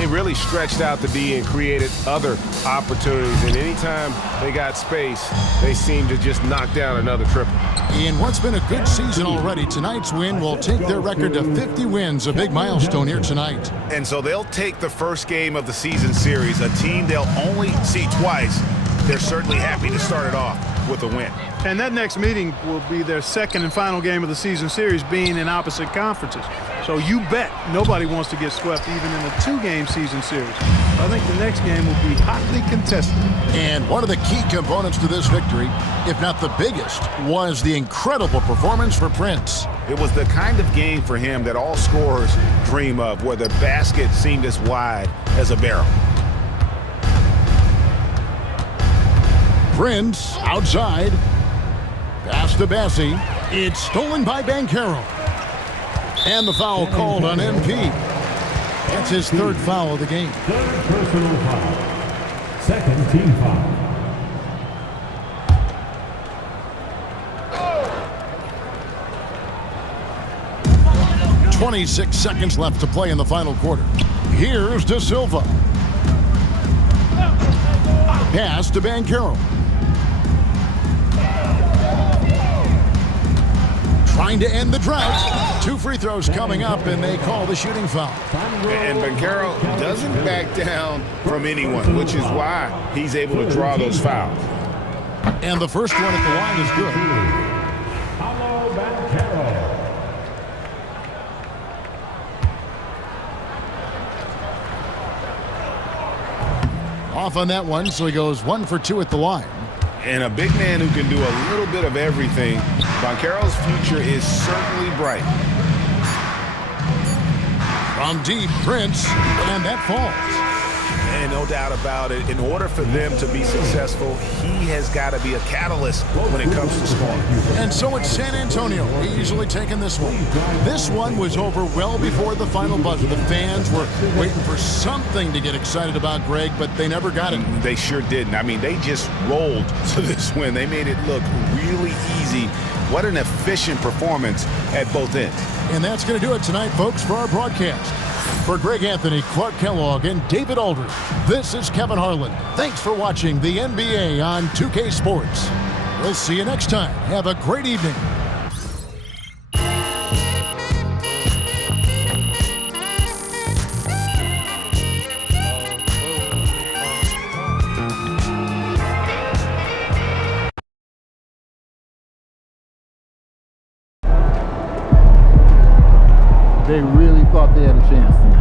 it really stretched out the D and created other opportunities. And anytime they got space, they seemed to just knock down another triple. In what's been a good season already, tonight's win will take their record to 50 wins, a big milestone here tonight. And so they'll take the first game of the season series, a team they'll only see twice. They're certainly happy to start it off with a win. And that next meeting will be their second and final game of the season series, being in opposite conferences. So you bet nobody wants to get swept even in a 2-game season series. I think the next game will be hotly contested. And one of the key components to this victory, if not the biggest, was the incredible performance for Prince. It was the kind of game for him that all scorers dream of, where the basket seemed as wide as a barrel. Prince outside. Pass to Bassi. It's stolen by Banchero. And the foul called on MP. That's his 3rd foul of the game. 3rd personal foul. 2nd team foul. 26 seconds left to play in the final quarter. Here's De Silva. Pass to Banchero. Trying to end the drought. 2 free throws coming up, and they call the shooting foul. And Banchero doesn't back down from anyone, which is why he's able to draw those fouls. And the first one at the line is good. off on that one, so he goes 1 for 2 at the line. And a big man who can do a little bit of everything. Banchero's future is certainly bright. From deep, Prince, and that falls. And no doubt about it, in order for them to be successful, he has got to be a catalyst when it comes to scoring. And so it's San Antonio easily taking this one. This one was over well before the final buzzer. The fans were waiting for something to get excited about, Greg, but they never got it. They sure didn't. I mean, they just rolled to this win. They made it look really easy. What an efficient performance at both ends. And that's going to do it tonight, folks, for our broadcast. For Greg Anthony, Clark Kellogg, and David Aldridge, this is Kevin Harlan. Thanks for watching the NBA on 2K Sports. We'll see you next time. Have a great evening. They really thought they had a chance tonight.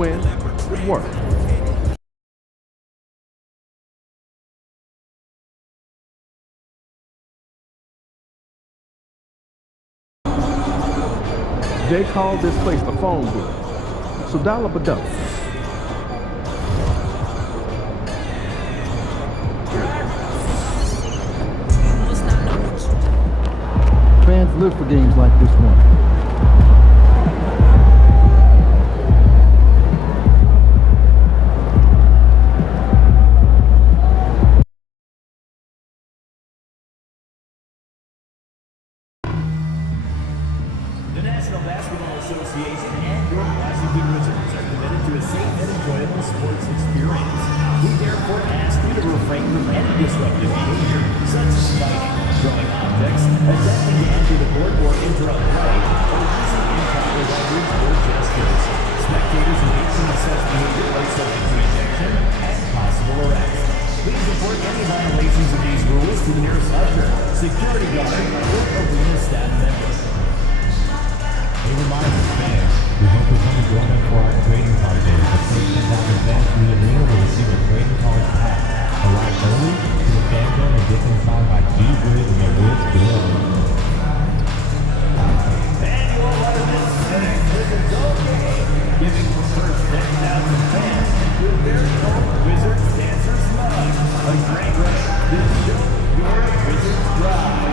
win. Good work. They called this place the phone booth. So dial up a double. Fans live for games like this one. The National Basketball Association and your Washington Wizards are committed to a safe and enjoyable sports experience. We therefore ask you to refrain from any disruptive behavior, such as fighting, throwing objects, attempting to enter the court or interrupt play, or using improper language or gestures. Spectators engaging in such behavior are subject to ejection and possible arrest. Please report any violations of these rules to the nearest usher, security guard, or arena staff member. A reminder to fans, we hope you come and join us for our trading card day. The first 10,000 fans through the arena will receive a trading card pack. Arrive early to the fan zone and get inside by G Grid and the Woods Grill. And your runner this minute with the zone game, giving the first 10,000 fans your very own Wizards Dancers mug. A great way to show your Wizards pride.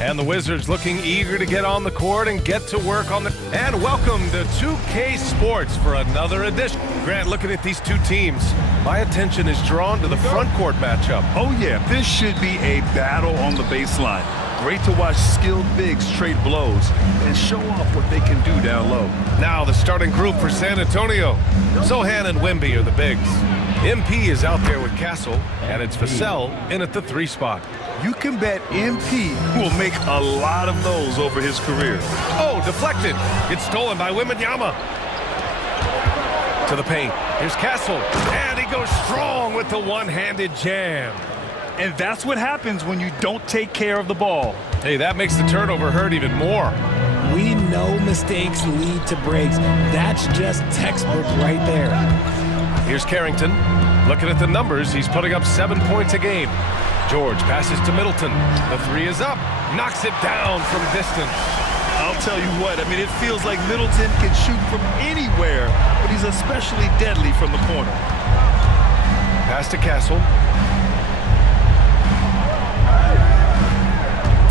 And the Wizards looking eager to get on the court and get to work on the... And welcome to 2K Sports for another edition. Grant, looking at these two teams, my attention is drawn to the front court matchup. Oh yeah, this should be a battle on the baseline. Great to watch skilled bigs trade blows and show off what they can do down low. Now the starting group for San Antonio. Sohan and Wemby are the bigs. MP is out there with Castle, and it's Vassell in at the 3 spot. You can bet MP will make a lot of those over his career. Oh, deflected. It's stolen by Wembanyama. To the paint. Here's Castle. And he goes strong with the one-handed jam. And that's what happens when you don't take care of the ball. Hey, that makes the turnover hurt even more. We know mistakes lead to breaks. That's just textbook right there. Here's Carrington. Looking at the numbers, he's putting up 7 points a game. George passes to Middleton. The 3 is up. Knocks it down from distance. I'll tell you what, I mean, it feels like Middleton can shoot from anywhere, but he's especially deadly from the corner. Pass to Castle.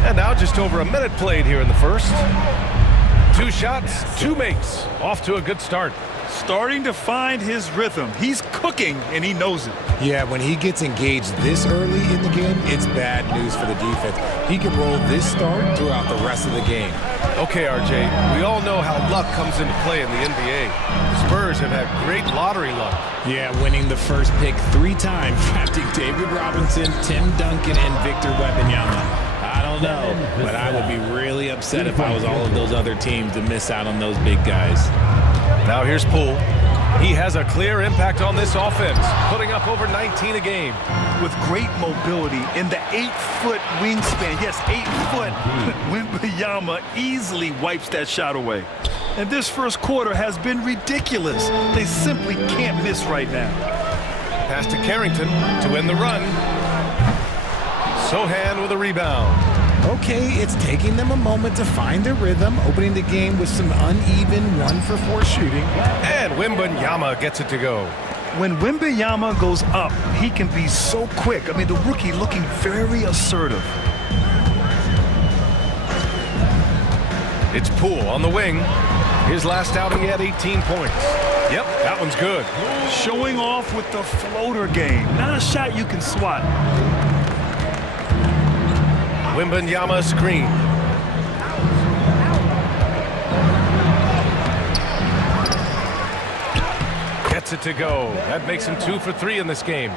And now just over a minute played here in the first. 2 shots, 2 makes. Off to a good start. Starting to find his rhythm. He's cooking, and he knows it. Yeah, when he gets engaged this early in the game, it's bad news for the defense. He can roll this start throughout the rest of the game. Okay, RJ, we all know how luck comes into play in the NBA. The Spurs have had great lottery luck. Yeah, winning the first pick 3 times, drafting David Robinson, Tim Duncan, and Victor Wembanyama. I don't know, but I would be really upset if I was all of those other teams to miss out on those big guys. Now here's Poole. He has a clear impact on this offense, putting up over 19 a game. With great mobility in the 8-foot wingspan. Yes, 8 foot. Wembanyama easily wipes that shot away. And this first quarter has been ridiculous. They simply can't miss right now. Pass to Carrington to win the run. Sohan with a rebound. Okay, it's taking them a moment to find their rhythm, opening the game with some uneven 1-for-4 shooting. And Wembanyama gets it to go. When Wembanyama goes up, he can be so quick. I mean, the rookie looking very assertive. It's Poole on the wing. His last outing, he had 18 points. Yep, that one's good. Showing off with the floater game. Not a shot you can swat. Wembanyama screen. Gets it to go. That makes him 2 for 3 in this game.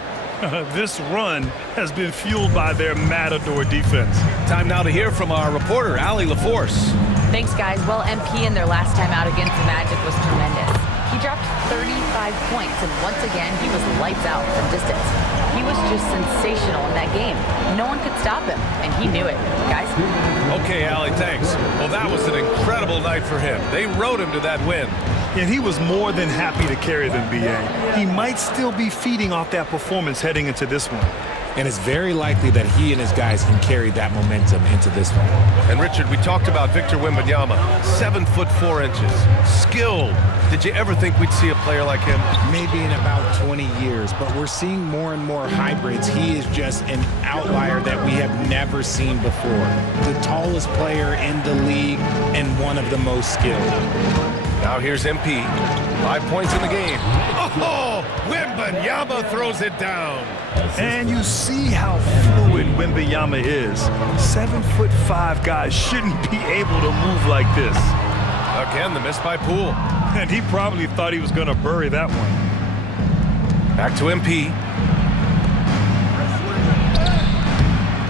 This run has been fueled by their Matador defense. Time now to hear from our reporter, Allie LaForce. Thanks, guys. Well, MP in their last time out against the Magic was tremendous. He dropped 35 points, and once again, he was lights out from distance. He was just sensational in that game. No one could stop him, and he knew it. Guys? Okay, Allie, thanks. Well, that was an incredible night for him. They rode him to that win. And he was more than happy to carry them, B.A. He might still be feeding off that performance heading into this one. And it's very likely that he and his guys can carry that momentum into this one. And Richard, we talked about Victor Wembanyama, 7'4", skilled. Did you ever think we'd see a player like him? Maybe in about 20 years, but we're seeing more and more hybrids. He is just an outlier that we have never seen before. The tallest player in the league and one of the most skilled. Now here's MP. 5 points in the game. Oh, Wembanyama throws it down. And you see how fluid Wembanyama is. 7'5" guys shouldn't be able to move like this. Again, the miss by Poole. And he probably thought he was going to bury that one. Back to MP.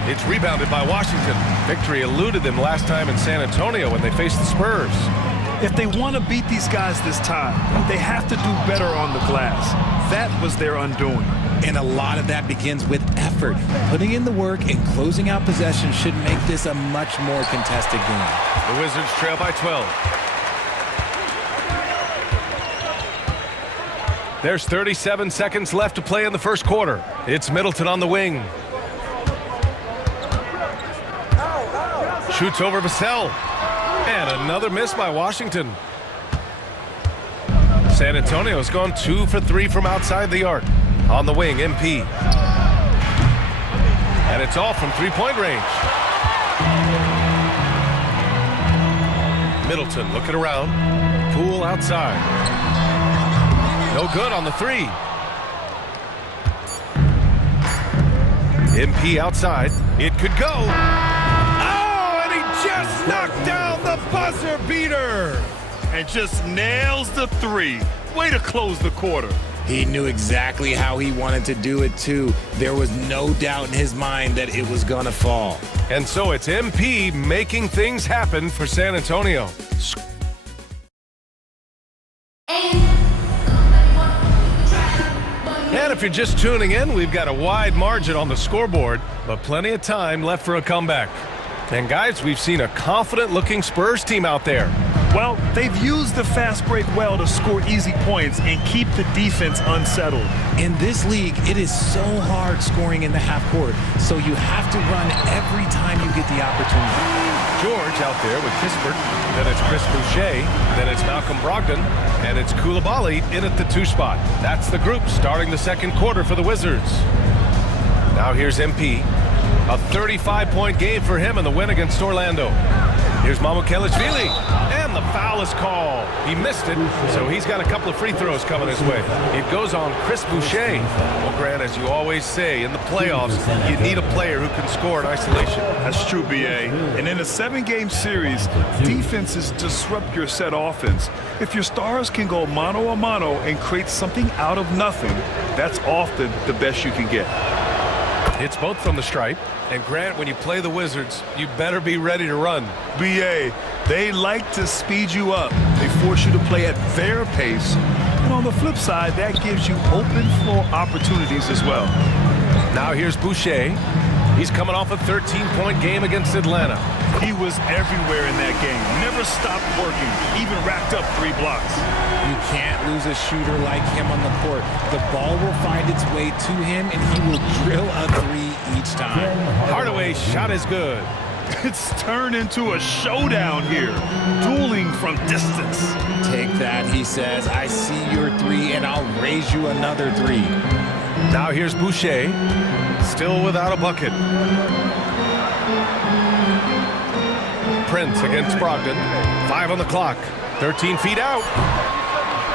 It's rebounded by Washington. Victory eluded them last time in San Antonio when they faced the Spurs. If they want to beat these guys this time, they have to do better on the glass. That was their undoing. And a lot of that begins with effort. Putting in the work and closing out possession should make this a much more contested game. The Wizards trail by 12. There's 37 seconds left to play in the first quarter. It's Middleton on the wing. Shoots over Vassell. And another miss by Washington. San Antonio's gone 2 for 3 from outside the arc. On the wing, MP. And it's all from three-point range. Middleton looking around. Poole outside. No good on the three. MP outside. It could go. Oh, and he just knocked down the buzzer beater. And just nails the three. Way to close the quarter. He knew exactly how he wanted to do it, too. There was no doubt in his mind that it was going to fall. And so it's MP making things happen for San Antonio. And if you're just tuning in, we've got a wide margin on the scoreboard, but plenty of time left for a comeback. And guys, we've seen a confident-looking Spurs team out there. Well, they've used the fast break well to score easy points and keep the defense unsettled. In this league, it is so hard scoring in the half court, so you have to run every time you get the opportunity. George out there with Kispert, then it's Chris Boucher, then it's Malcolm Brogdon, and it's Koulibaly in at the 2 spot. That's the group starting the second quarter for the Wizards. Now here's MP. A 35-point game for him in the win against Orlando. Here's Mamukelashvili, and the foul is called. He missed it, so he's got a couple of free throws coming his way. It goes on Chris Boucher. Well, Grant, as you always say, in the playoffs, you need a player who can score in isolation. That's true, B.A. And in a 7-game series, defenses disrupt your set offense. If your stars can go mano-a-mano and create something out of nothing, that's often the best you can get. It's both from the stripe. And Grant, when you play the Wizards, you better be ready to run. B.A., they like to speed you up. They force you to play at their pace. And on the flip side, that gives you open floor opportunities as well. Now here's Boucher. He's coming off a 13-point game against Atlanta. He was everywhere in that game. Never stopped working. Even racked up 3 blocks. You can't lose a shooter like him on the court. The ball will find its way to him, and he will drill a 3 each time. Hardaway's shot is good. It's turned into a showdown here. Dueling from distance. Take that, he says. I see your 3, and I'll raise you another 3. Now here's Boucher. Still without a bucket. Prince against Brogdon. 5 on the clock. 13 feet out.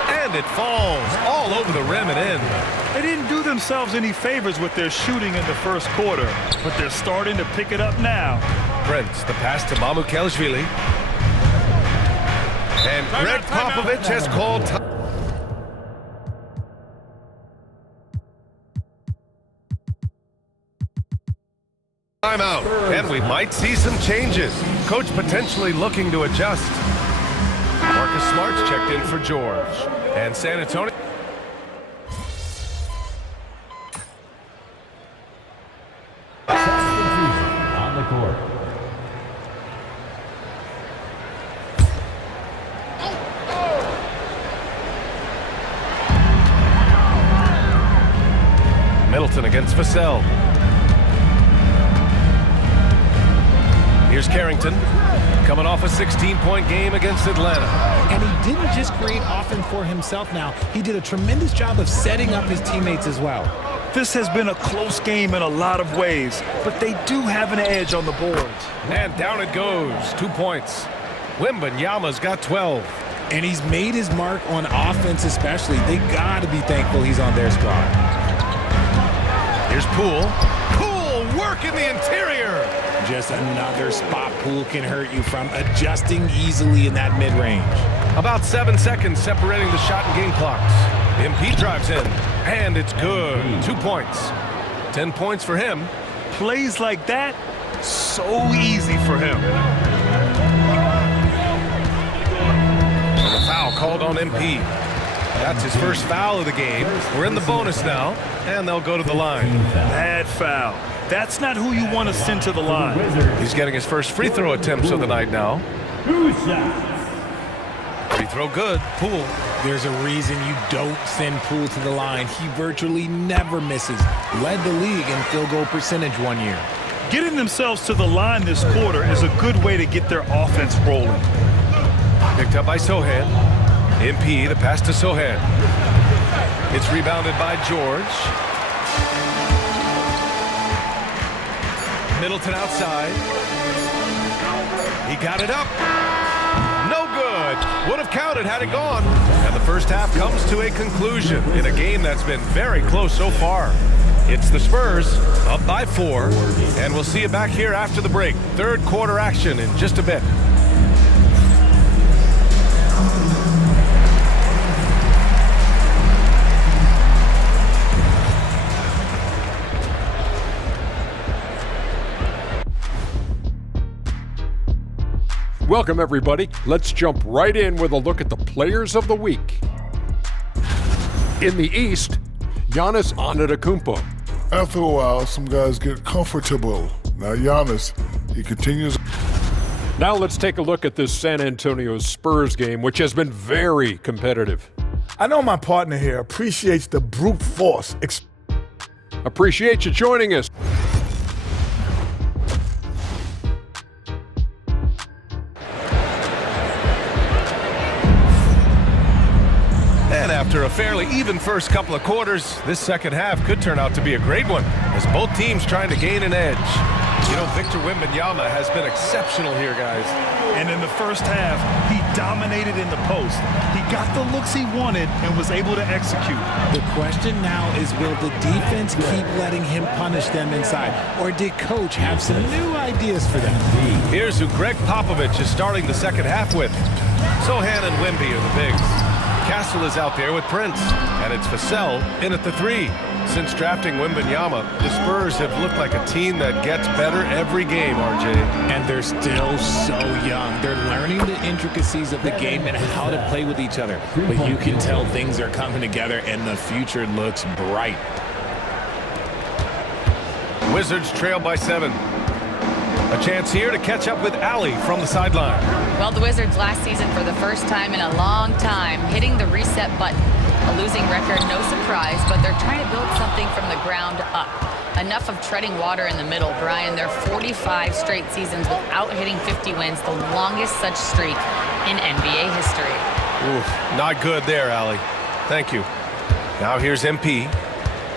And it falls all over the rim and in. They didn't do themselves any favors with their shooting in the first quarter, but they're starting to pick it up now. Prince, the pass to Mamukelashvili. And Greg Popovich has called time. Timeout, and we might see some changes. Coach potentially looking to adjust. Marcus Smart's checked in for George. And San Antonio. Wilson against Vassell. Here's Carrington, coming off a 16-point game against Atlanta. And he didn't just create offense for himself now. He did a tremendous job of setting up his teammates as well. This has been a close game in a lot of ways, but they do have an edge on the boards. And down it goes, 2 points. Wembanyama's got 12. And he's made his mark on offense especially. They got to be thankful he's on their squad. Here's Poole. Poole work in the interior. Just another spot Poole can hurt you from, adjusting easily in that mid-range. About 7 seconds separating the shot and game clocks. MP drives in, and it's good. 2 points. 10 points for him. Plays like that, so easy for him. And the foul called on MP. That's his first foul of the game. We're in the bonus now, and they'll go to the line. Bad foul. That's not who you want to send to the line. He's getting his first free throw attempts of the night now. Free throw good. Poole. There's a reason you don't send Poole to the line. He virtually never misses. Led the league in field goal percentage 1 year. Getting themselves to the line this quarter is a good way to get their offense rolling. Picked up by Sohan. MP, the pass to Sohan. It's rebounded by George. Middleton outside. He got it up. No good. Would have counted had it gone. And the first half comes to a conclusion in a game that's been very close so far. It's the Spurs up by 4. And we'll see you back here after the break. Third quarter action in just a bit. Welcome, everybody. Let's jump right in with a look at the players of the week. In the East, Giannis Antetokounmpo. After a while, some guys get comfortable. Now Giannis, he continues. Now let's take a look at this San Antonio Spurs game, which has been very competitive. I know my partner here appreciates the brute force. Appreciate you joining us. And after a fairly even first couple of quarters, this second half could turn out to be a great one, as both teams trying to gain an edge. You know, Victor Wembanyama has been exceptional here, guys. And in the first half, he dominated in the post. He got the looks he wanted and was able to execute. The question now is, will the defense keep letting him punish them inside? Or did Coach have some new ideas for them? Here's who Greg Popovich is starting the second half with. Sohan and Wemby are the bigs. Castle is out there with Prince, and it's Vassell in at the 3. Since drafting Wembanyama, the Spurs have looked like a team that gets better every game, RJ. And they're still so young. They're learning the intricacies of the game and how to play with each other. But you can tell things are coming together, and the future looks bright. Wizards trail by 7. A chance here to catch up with Allie from the sideline. Well, the Wizards last season, for the first time in a long time, hitting the reset button. A losing record, no surprise, but they're trying to build something from the ground up. Enough of treading water in the middle, Brian. They're 45 straight seasons without hitting 50 wins, the longest such streak in NBA history. Oof, not good there, Allie. Thank you. Now here's MP.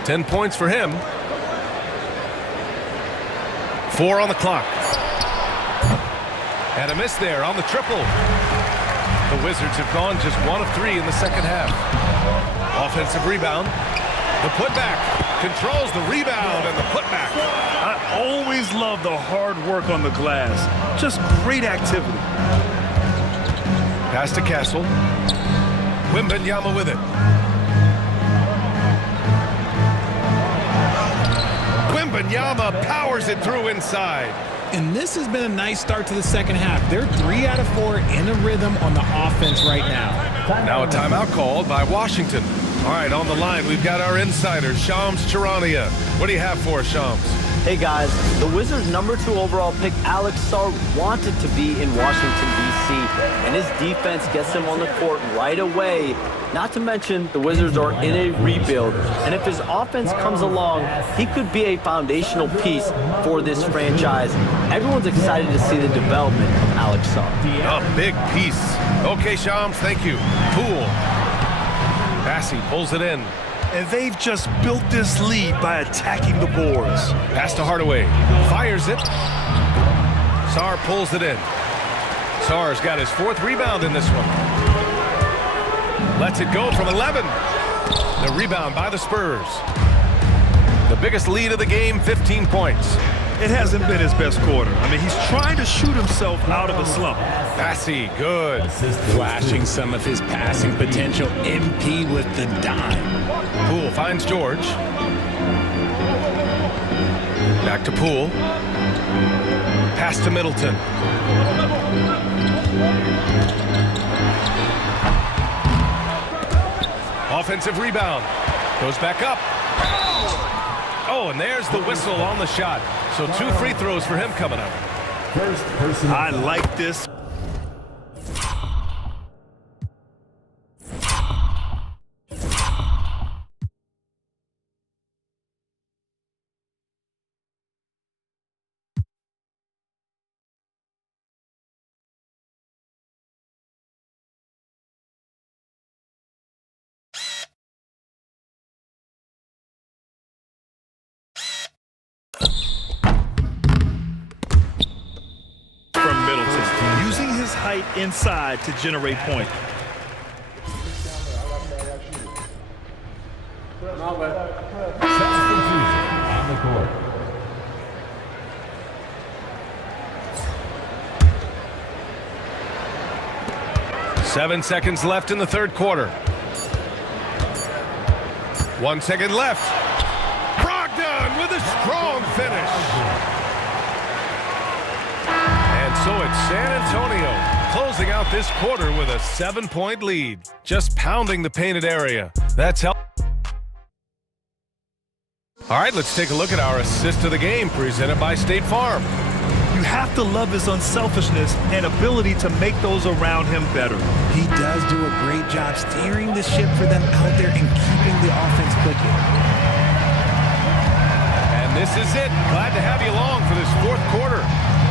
10 points for him. 4 on the clock. And a miss there on the triple. The Wizards have gone just 1 of 3 in the second half. Offensive rebound. The putback. Controls the rebound and the putback. I always love the hard work on the glass. Just great activity. Pass to Castle. Wembanyama with it. Wembanyama powers it through inside. And this has been a nice start to the second half. They're 3 out of 4 in a rhythm on the offense right now. Now a timeout called by Washington. All right, on the line, we've got our insider, Shams Charania. What do you have for us, Shams? Hey guys, the Wizards' #2 overall pick, Alex Sarr, wanted to be in Washington, D.C. see, and his defense gets him on the court right away. Not to mention, the Wizards are in a rebuild, and if his offense comes along, he could be a foundational piece for this franchise. Everyone's excited to see the development of Alex Sarr. A big piece. Okay, Shams, thank you. Poole. Passy pulls it in. And they've just built this lead by attacking the boards. Pass to Hardaway. Fires it. Sarr pulls it in. Sarr's got his 4th rebound in this one. Lets it go from 11. The rebound by the Spurs. The biggest lead of the game, 15 points. It hasn't been his best quarter. I mean, he's trying to shoot himself out of a slump. Passy, good. Flashing some of his passing potential. MP with the dime. Poole finds George. Back to Poole. Pass to Middleton. Offensive rebound. Goes back up. Oh, and there's the whistle on the shot. So 2 free throws for him coming up. I like this. From Middleton, using his height inside to generate point. On the court. Seven seconds left in the 3rd quarter. 1 second left. Brogdon with a strong finish. And so it's San Antonio closing out this quarter with a 7-point lead. Just pounding the painted area. That's help. All right, let's take a look at our assist of the game presented by State Farm. You have to love his unselfishness and ability to make those around him better. He does do a great job steering the ship for them out there and keeping the offense clicking. And this is it. Glad to have you along for this 4th quarter.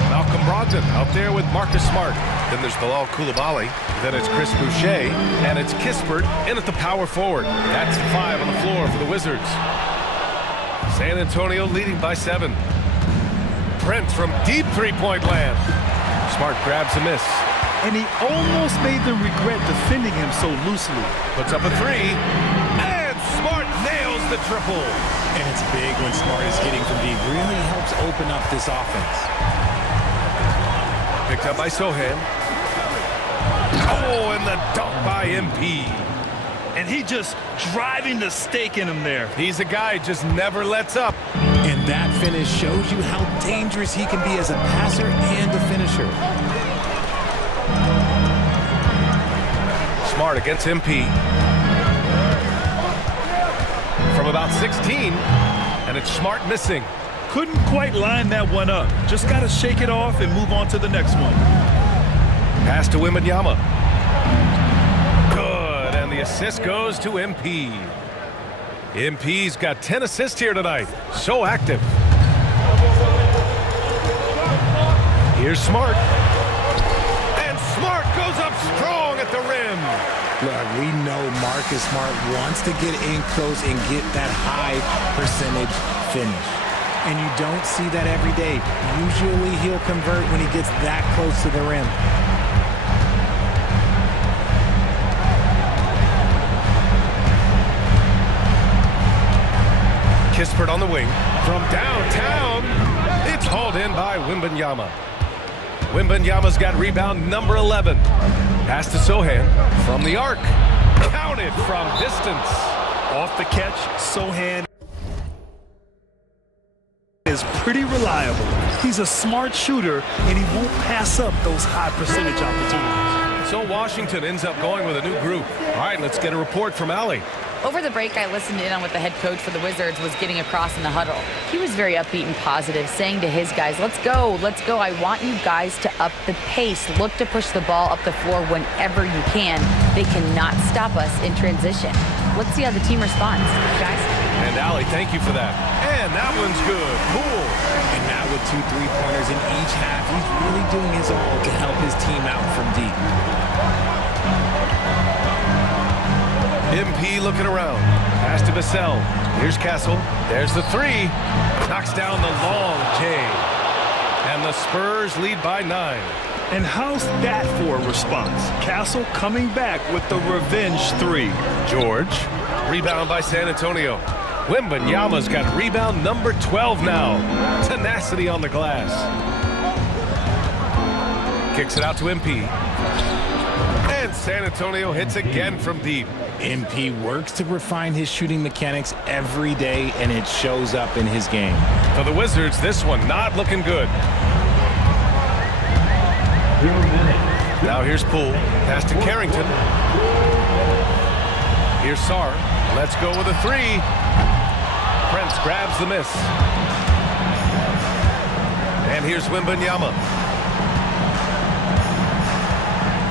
Malcolm Brogdon out there with Marcus Smart. Then there's Bilal Coulibaly. Then it's Chris Boucher. And it's Kispert in at the power forward. That's 5 on the floor for the Wizards. San Antonio leading by 7. Prince from deep 3-point land. Smart grabs a miss. And he almost made them regret defending him so loosely. Puts up a 3. And Smart nails the triple. And it's big when Smart is hitting from deep. Really helps open up this offense. Picked up by Sohan. Oh, and the dunk by MP. And he just driving the stake in him there. He's a guy who just never lets up. And that finish shows you how dangerous he can be as a passer and a finisher. Smart against MP. From about 16, and it's Smart missing. Couldn't quite line that one up. Just got to shake it off and move on to the next one. Pass to Wembanyama. Good, and the assist goes to MP. MP's got 10 assists here tonight. So active. Here's Smart. And Smart goes up strong at the rim. Look, we know Marcus Smart wants to get in close and get that high percentage finish. And you don't see that every day. Usually he'll convert when he gets that close to the rim. Kispert on the wing. From downtown, it's hauled in by Wembanyama. Wembanyama's got rebound number 11. Pass to Sohan from the arc. Counted from distance. Off the catch, Sohan is pretty reliable. He's a smart shooter, and he won't pass up those high percentage opportunities. So Washington ends up going with a new group. All right, let's get a report from Allie. Over the break, I listened in on what the head coach for the Wizards was getting across in the huddle. He was very upbeat and positive, saying to his guys, let's go. I want you guys to up the pace. Look to push the ball up the floor whenever you can. They cannot stop us in transition. Let's see how the team responds. Guys? And Allie, thank you for that. And that one's good. Cool. And now with 2 3-pointers in each half, he's really doing his all to help his team out from deep. MP looking around. Pass to Vassell. Here's Castle. There's the three. Knocks down the long J. And the Spurs lead by 9. And how's that for a response? Castle coming back with the revenge 3. George. Rebound by San Antonio. Wembanyama's got rebound number 12 now. Tenacity on the glass. Kicks it out to MP. And San Antonio hits again from deep. MP works to refine his shooting mechanics every day, and it shows up in his game. For the Wizards, this one not looking good. Now here's Poole. Pass to Carrington. Here's Sarr. Let's go with a 3. Prince grabs the miss. And here's Wembanyama.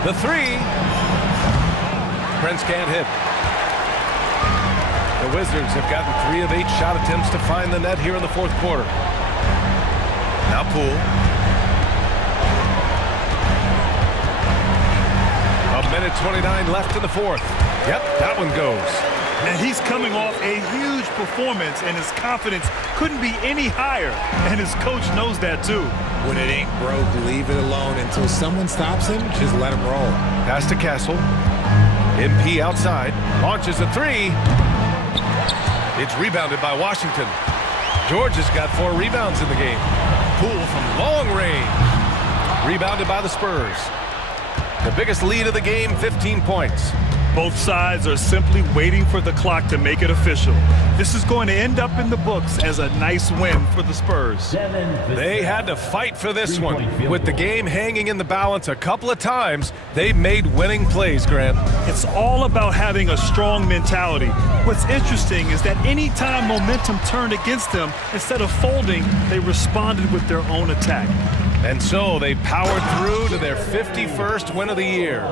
The 3. Prince can't hit. The Wizards have gotten 3 of 8 shot attempts to find the net here in the fourth quarter. Now Poole. A minute 29 left in the fourth. Yep, that one goes. And he's coming off a huge performance, and his confidence couldn't be any higher. And his coach knows that too. When it ain't broke, leave it alone until someone stops him. Just let him roll. Pass to Castle. MP outside. Launches a 3. It's rebounded by Washington. George has got 4 rebounds in the game. Poole from long range. Rebounded by the Spurs. The biggest lead of the game, 15 points. Both sides are simply waiting for the clock to make it official. This is going to end up in the books as a nice win for the Spurs. They had to fight for this one. With the game hanging in the balance a couple of times, they made winning plays, Grant. It's all about having a strong mentality. What's interesting is that anytime momentum turned against them, instead of folding, they responded with their own attack. And so they powered through to their 51st win of the year.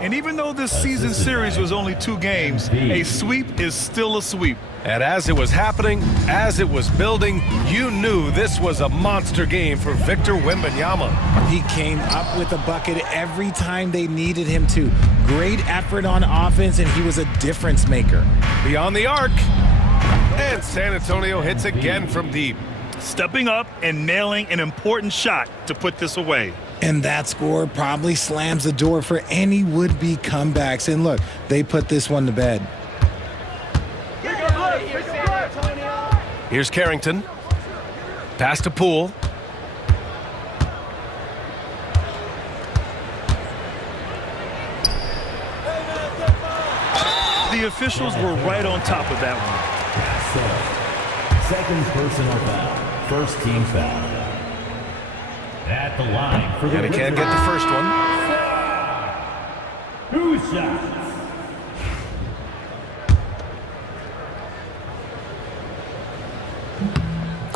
And even though this season series was only 2 games, a sweep is still a sweep. And as it was happening, as it was building, you knew this was a monster game for Victor Wembanyama. He came up with a bucket every time they needed him to. Great effort on offense, and he was a difference maker. Beyond the arc. And San Antonio hits again from deep. Stepping up and nailing an important shot to put this away. And that score probably slams the door for any would-be comebacks. And look, they put this one to bed. Here's Carrington. Pass to Poole. The officials were right on top of that one. Second personal foul. First team foul. At the line for the And he can't get the first one. Who's shot?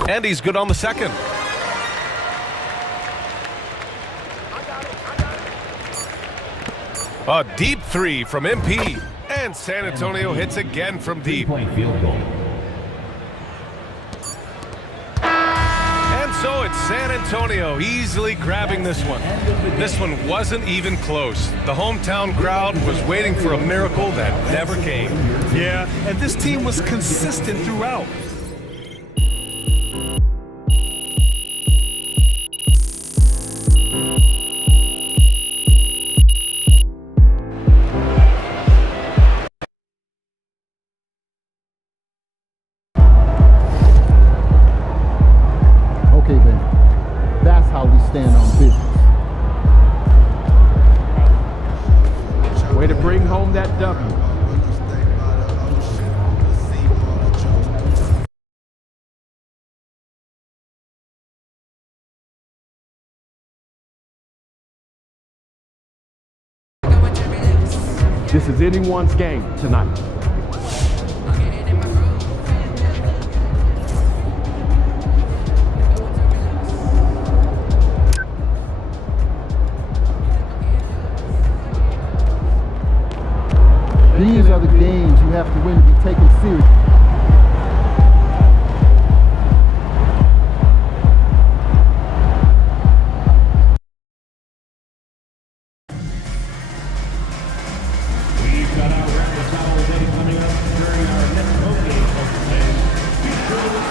And he's good on the second. A deep 3 from MP. And San Antonio hits again from deep. Field goal. So it's San Antonio easily grabbing this one. This one wasn't even close. The hometown crowd was waiting for a miracle that never came. Yeah, and this team was consistent throughout. Okay, Ben. That's how we stand on business. Way to bring home that W. This is anyone's game tonight. have to win to be taken seriously. We've got our record foul day coming up during our next home game of the day. Featuring the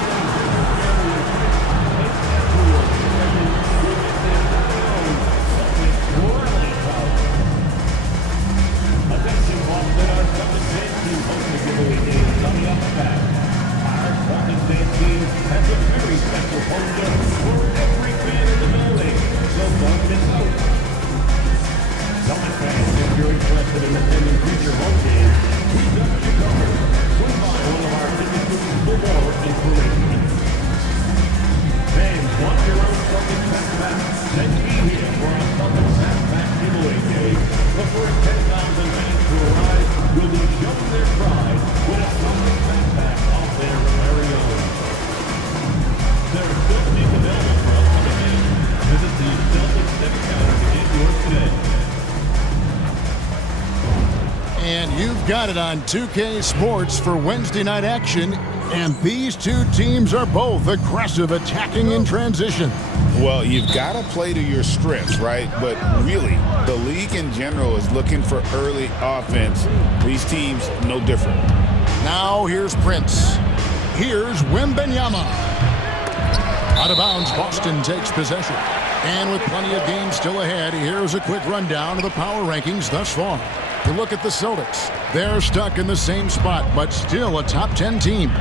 Attention, Boston, our Celtics fan team hosting giveaway game coming up fast. Our Celtics fan team has a very special poster for every fan in the building, so don't miss out. Celtics fans, if you're interested in attending future home games, we've got you covered. Swing by one of our ticket booths for more information. Fans, want your own Celtics backpack? Then be here for our Celtics backpack giveaway day. The first 10,000 fans to arrive will be showing their pride with a Celtics backpack of their very own. There are still seats available for upcoming games. Visit the Celtics ticket counter to get yours today. And you've got it on 2K Sports for Wednesday night action. And these two teams are both aggressive, attacking in transition. Well, you've got to play to your strengths, right? But really, the league in general is looking for early offense. These teams, no different. Now here's Prince. Here's Wembanyama. Out of bounds, Boston takes possession. And with plenty of games still ahead, here's a quick rundown of the power rankings thus far. You look at the Celtics. They're stuck in the same spot, but still a top 10 team.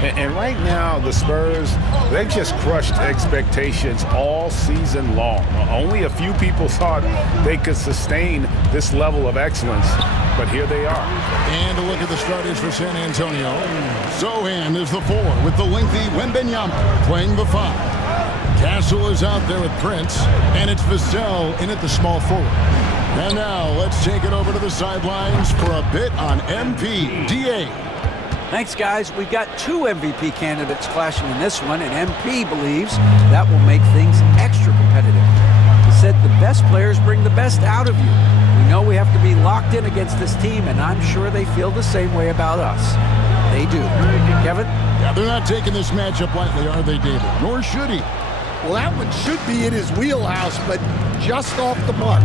And right now, the Spurs, they've just crushed expectations all season long. Only a few people thought they could sustain this level of excellence, but here they are. And a look at the starters for San Antonio. Sohan is the 4 with the lengthy Wembanyama playing the 5. Castle is out there with Prince, and it's Vassell in at the small forward. And now let's take it over to the sidelines for a bit on MP. DA. Thanks, guys. We've got 2 MVP candidates clashing in this one, and MP believes that will make things extra competitive. He said the best players bring the best out of you. We know we have to be locked in against this team, and I'm sure they feel the same way about us. They do. Kevin? Yeah, they're not taking this matchup lightly, are they, David? Nor should he. Well, that one should be in his wheelhouse, but just off the mark.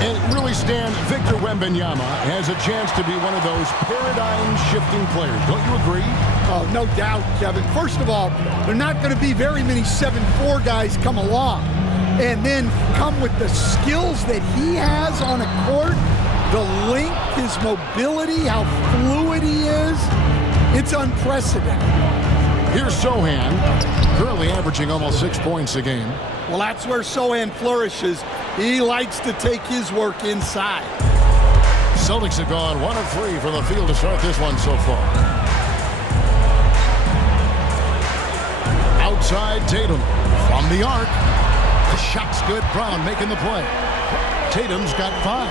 And really, Stan, Victor Wembanyama has a chance to be one of those paradigm-shifting players. Don't you agree? Oh, no doubt, Kevin. First of all, there are not going to be very many 7'4" guys come along and then come with the skills that he has on a court, the length, his mobility, how fluid he is. It's unprecedented. Here's Sohan, currently averaging almost 6 points a game. Well, that's where Sohan flourishes. He likes to take his work inside. Celtics have gone 1 of 3 from the field to start this one so far. Outside Tatum from the arc. The shot's good. Brown making the play. Tatum's got 5.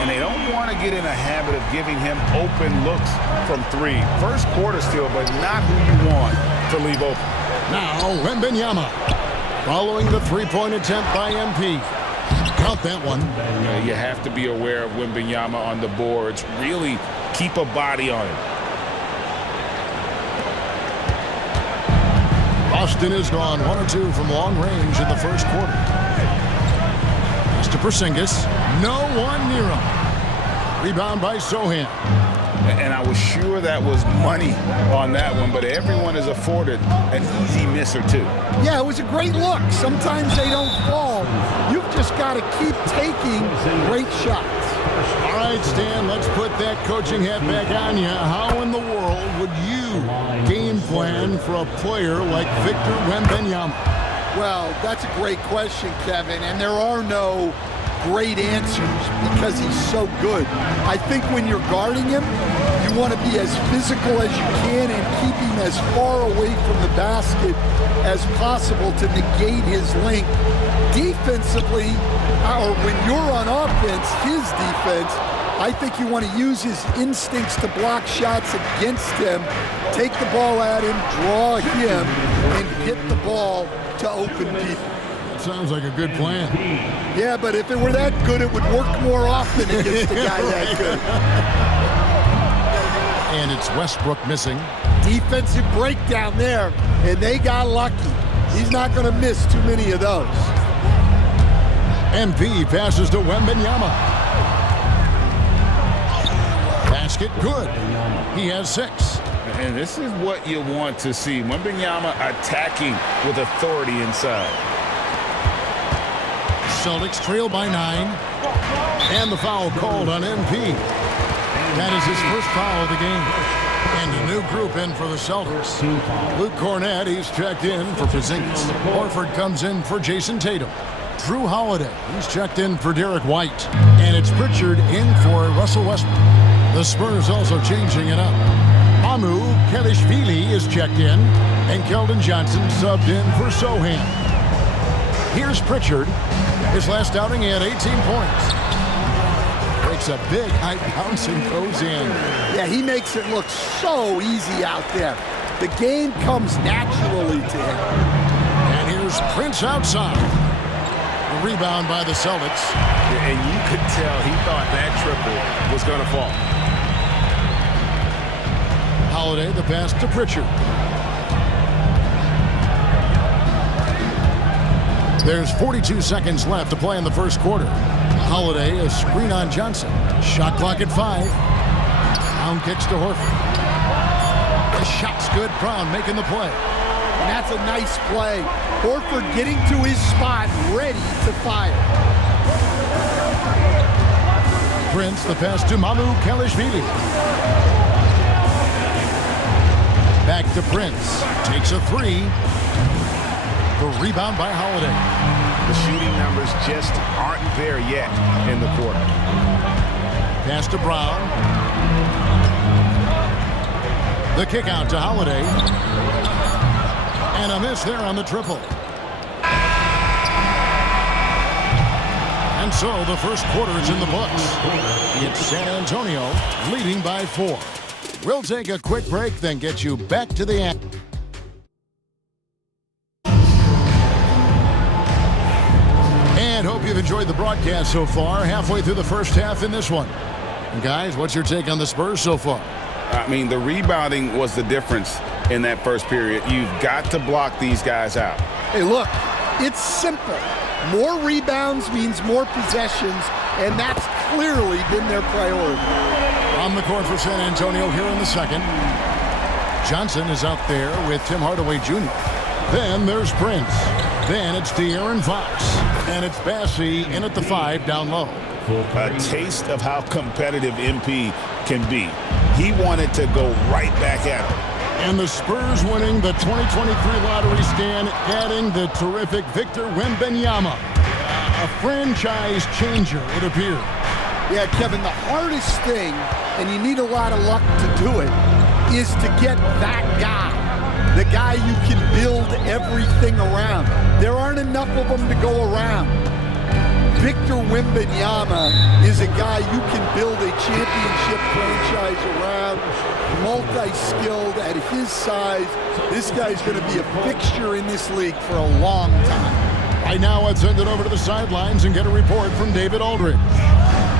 And they don't want to get in a habit of giving him open looks from 3. First quarter still, but not who you want to leave open. Now Wembanyama following the 3-point attempt by MP. Count that one. You have to be aware of Wembanyama on the boards. Really keep a body on him. Boston has gone 1 or 2 from long range in the first quarter. To Porzingis, no one near him. Rebound by Sohan. And I was sure that was money on that one, but everyone is afforded an easy miss or 2. Yeah, it was a great look. Sometimes they don't fall. You've just got to keep taking great shots. All right, Stan, let's put that coaching hat back on you. How in the world would you game plan for a player like Victor Wembanyama? Well, that's a great question, Kevin, and there are no great answers because he's so good. I think when you're guarding him, you want to be as physical as you can and keep him as far away from the basket as possible to negate his length. Defensively, or when you're on offense, his defense, I think you want to use his instincts to block shots against him, take the ball at him, draw him, and hit the ball to open people. Sounds like a good plan. Yeah, but if it were that good, it would work more often against a guy that good. And it's Westbrook missing. Defensive breakdown there, and they got lucky. He's not going to miss too many of those. MP passes to Wembanyama. Basket good. He has 6. And this is what you want to see. Wembanyama attacking with authority inside. Celtics trail by 9. And the foul called on MP. That is his first foul of the game. And a new group in for the Celtics. Luke Cornett, he's checked in for Porzingis. Horford comes in for Jason Tatum. Drew Holiday, he's checked in for Derek White. And it's Pritchard in for Russell Westbrook. The Spurs also changing it up. Mamu Kelishvili is checked in, and Keldon Johnson subbed in for Sohan. Here's Pritchard. His last outing, he had 18 points. Breaks a big high bounce and goes in. Yeah, he makes it look so easy out there. The game comes naturally to him. And here's Prince outside. The rebound by the Celtics. And you could tell he thought that triple was going to fall. Holiday, the pass to Pritchard. There's 42 seconds left to play in the first quarter. Holiday, a screen on Johnson. Shot clock at 5. Brown kicks to Horford. The shot's good. Brown making the play. And that's a nice play. Horford getting to his spot, ready to fire. Prince, the pass to Mamu Kelishvili. Back to Prince. Takes a 3. The rebound by Holiday. The shooting numbers just aren't there yet in the quarter. Pass to Brown. The kick out to Holiday. And a miss there on the triple. And so the first quarter is in the books. It's San Antonio leading by 4. We'll take a quick break, then get you back to the end. And hope you've enjoyed the broadcast so far. Halfway through the first half in this one. And guys, what's your take on the Spurs so far? I mean, the rebounding was the difference in that first period. You've got to block these guys out. Hey, look, it's simple. More rebounds means more possessions, and that's clearly been their priority. On the court for San Antonio here in the second. Johnson is out there with Tim Hardaway Jr. Then there's Prince. Then it's De'Aaron Fox. And it's Bassey in at the 5 down low. A taste of how competitive MP can be. He wanted to go right back at him. And the Spurs winning the 2023 lottery stand, adding the terrific Victor Wembanyama. A franchise changer, it appears. Yeah, Kevin, the hardest thing, and you need a lot of luck to do it, is to get that guy. The guy you can build everything around. There aren't enough of them to go around. Victor Wembanyama is a guy you can build a championship franchise around, multi-skilled at his size. This guy's going to be a fixture in this league for a long time. Right now, let's send it over to the sidelines and get a report from David Aldridge.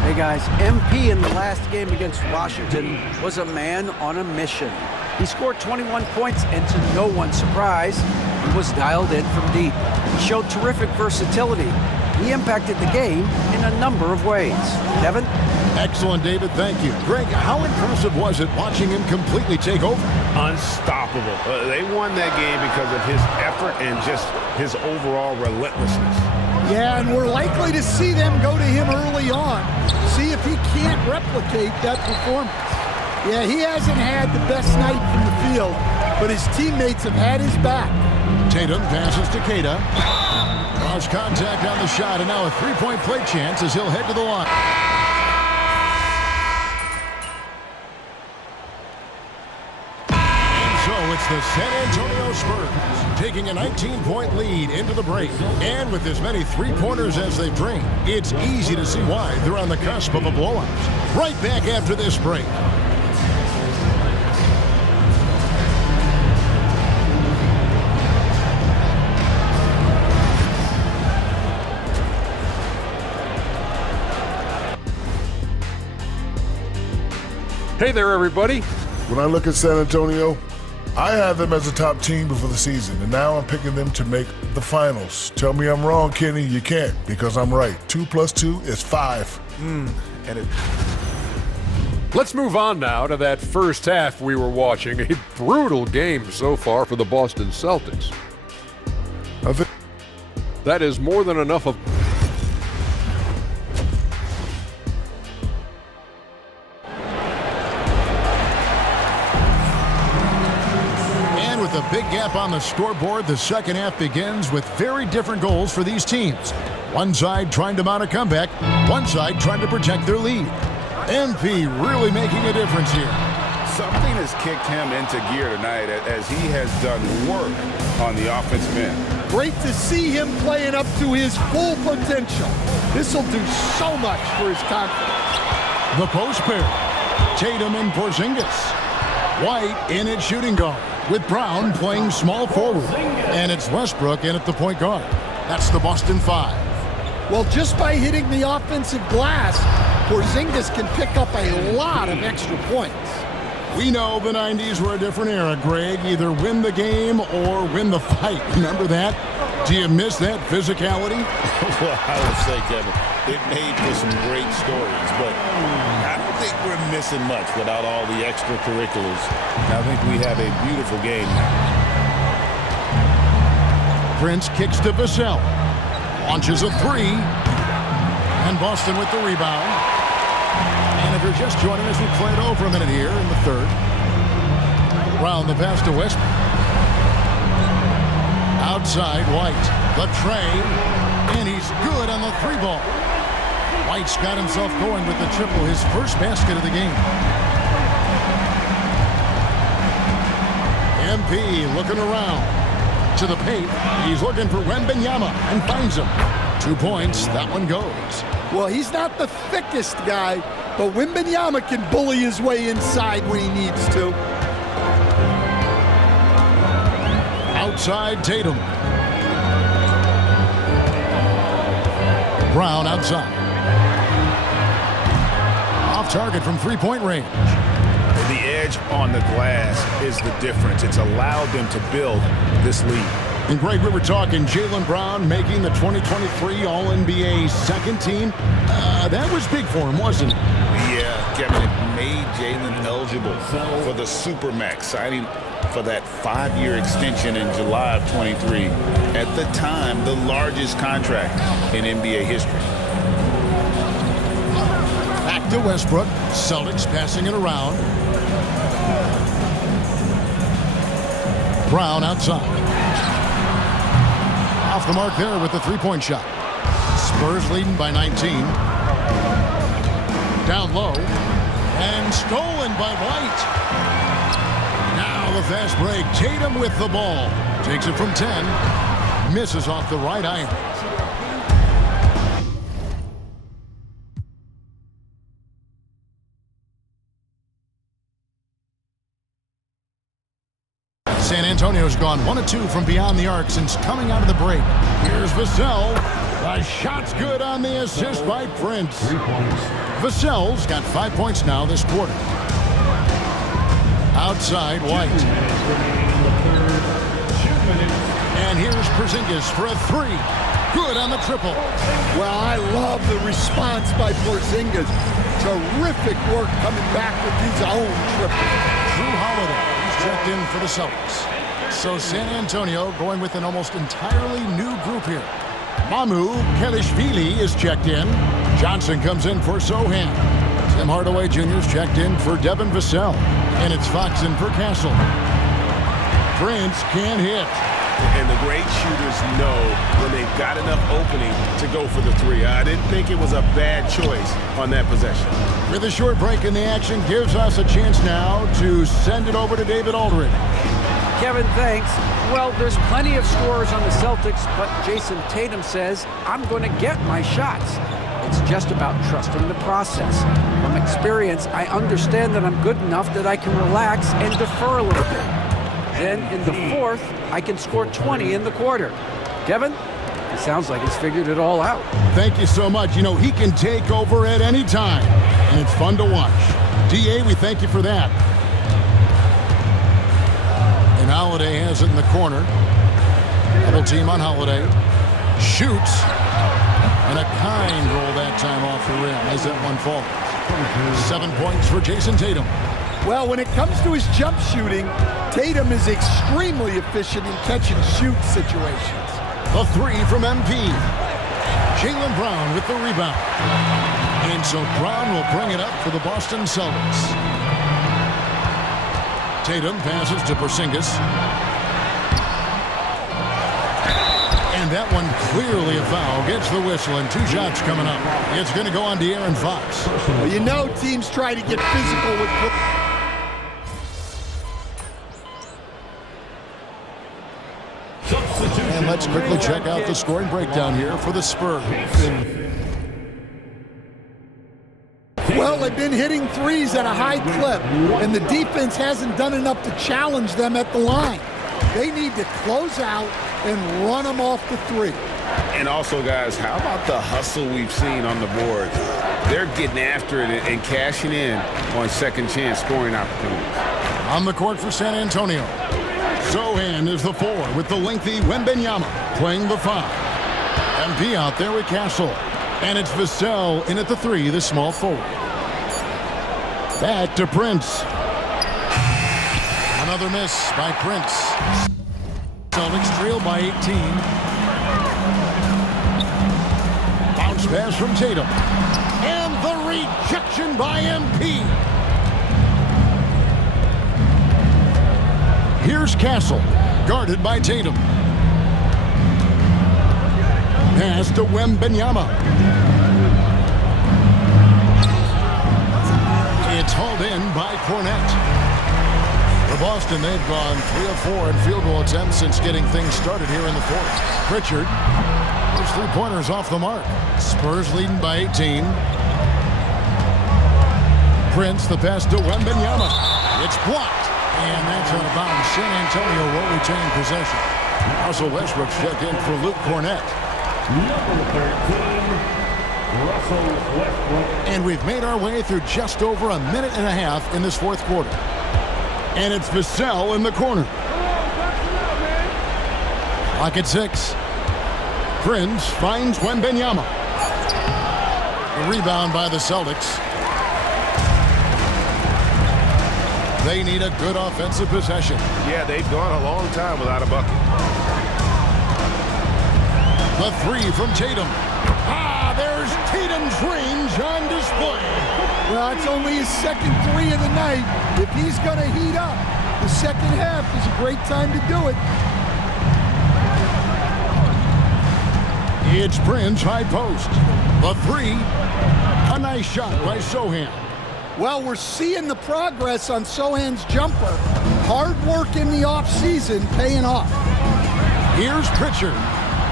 Hey guys, MP in the last game against Washington was a man on a mission. He scored 21 points, and to no one's surprise, he was dialed in from deep. He showed terrific versatility. He impacted the game in a number of ways. Kevin? Excellent, David. Thank you. Greg, how impressive was it watching him completely take over? Unstoppable. They won that game because of his effort and just his overall relentlessness. Yeah, and we're likely to see them go to him early on. See if he can't replicate that performance. Yeah, he hasn't had the best night from the field, but his teammates have had his back. Tatum passes to Keita. Draws contact on the shot, and now a three-point play chance as he'll head to the line. And so it's the San Antonio Spurs taking a 19-point lead into the break. And with as many three-pointers as they've drained, it's easy to see why they're on the cusp of a blowout. Right back after this break. Hey there, everybody. When I look at San Antonio, I had them as a top team before the season, and now I'm picking them to make the finals. Tell me I'm wrong, Kenny. You can't, because I'm right. 2 + 2 is 5. Let's move on now to that first half we were watching. A brutal game so far for the Boston Celtics. That is more than enough of... And with a big gap on the scoreboard, the second half begins with very different goals for these teams. One side trying to mount a comeback, one side trying to protect their lead. MP really making a difference here. Something has kicked him into gear tonight as he has done work on the offensive end. Great to see him playing up to his full potential. This will do so much for his confidence. The post pair, Tatum and Porzingis. White in at shooting guard, with Brown playing small forward. And it's Westbrook in at the point guard. That's the Boston 5. Well, just by hitting the offensive glass, Porzingis can pick up a lot of extra points. We know the 90s were a different era, Greg. Either win the game or win the fight. Remember that? Do you miss that physicality? Well, I would say, Kevin, it made for some great stories, but I don't think we're missing much without all the extracurriculars. I think we have a beautiful game now. Prince kicks to Vassell. Launches a 3. And Boston with the rebound. And if you're just joining us, we played over a minute here in the third. Brown the pass to Westbrook. Outside White. The tray. And he's good on the 3 ball. White's got himself going with the triple, his first basket of the game. MP looking around. To the paint. He's looking for Wembanyama and finds him. 2 points. That one goes. Well, he's not the thickest guy, but Wembanyama can bully his way inside when he needs to. Outside Tatum. Brown outside. Off target from 3-point range. The edge on the glass is the difference. It's allowed them to build this lead. And Greg, we were talking Jaylen Brown making the 2023 All-NBA second team. That was big for him, wasn't it? Yeah, Kevin, it made Jaylen eligible for the Supermax, signing for that 5-year extension in July of 23. At the time, the largest contract in NBA history. Back to Westbrook. Celtics passing it around. Brown outside. Off the mark there with the 3-point shot. Spurs leading by 19. Down low. And stolen by White. Now the fast break. Tatum with the ball. Takes it from 10. Misses off the right iron. San Antonio's gone 1 of 2 from beyond the arc since coming out of the break. Here's Vassell. The shot's good on the assist by Prince. Vassell's got 5 points now this quarter. Outside White. And here's Porzingis for a 3. Good on the triple. Well, I love the response by Porzingis. Terrific work coming back with his own triple. Drew Holiday. Checked in for the Celtics. So San Antonio going with an almost entirely new group here. Mamu Kelishvili is checked in. Johnson comes in for Sohan. Tim Hardaway Jr. is checked in for Devin Vassell. And it's Fox in for Castle. Prince can't hit. And the great shooters know when they've got enough opening to go for the 3. I didn't think it was a bad choice on that possession. With a short break in the action, gives us a chance now to send it over to David Aldridge. Kevin, thanks. Well, there's plenty of scorers on the Celtics, but Jason Tatum says, I'm going to get my shots. It's just about trusting the process. From experience, I understand that I'm good enough that I can relax and defer a little bit. Then in the fourth, I can score 20 in the quarter. Kevin, it sounds like he's figured it all out. Thank you so much. You know, he can take over at any time, and it's fun to watch. DA, we thank you for that. And Holiday has it in the corner. Double team on Holiday. Shoots. And a kind roll that time off the rim as that one falls. 7 points for Jason Tatum. Well, when it comes to his jump shooting, Tatum is extremely efficient in catch and shoot situations. The three from MP. Jaylen Brown with the rebound. And so Brown will bring it up for the Boston Celtics. Tatum passes to Porzingis. And that one clearly a foul. Gets the whistle and 2 shots coming up. It's going to go on De'Aaron Fox. Well, you know teams try to get physical with... And let's quickly check out the scoring breakdown here for the Spurs. Well, they've been hitting threes at a high clip, and the defense hasn't done enough to challenge them at the line. They need to close out and run them off the three. And also, guys, how about the hustle we've seen on the boards? They're getting after it and cashing in on second chance scoring opportunities. On the court for San Antonio. Sohan is the 4 with the lengthy Wembanyama playing the 5. MP out there with Castle. And it's Vassell in at the 3, the small forward. Back to Prince. Another miss by Prince. Celtics trail by 18. Bounce pass from Tatum. And the rejection by MP. Here's Castle, guarded by Tatum. Pass to Wembanyama. It's hauled in by Cornette. For Boston, they've gone 3 of 4 in field goal attempts since getting things started here in the fourth. Pritchard, those 3-pointers off the mark. Spurs leading by 18. Prince, the pass to Wembanyama. It's blocked. And that's out of bounds. San Antonio will retain possession. Russell Westbrook's checked in for Luke Cornette. Number 13, Russell Westbrook. And we've made our way through just over a minute and a half in this fourth quarter. And it's Vassell in the corner. Clock at 6. Prince finds Wembanyama. The rebound by the Celtics. They need a good offensive possession. Yeah, they've gone a long time without a bucket. The 3 from Tatum. There's Tatum's range on display. Well, it's only his second 3 of the night. If he's going to heat up, the second half is a great time to do it. It's Prince, high post. The 3. A nice shot by Sohan. Well, we're seeing the progress on Sohan's jumper. Hard work in the offseason paying off. Here's Pritchard.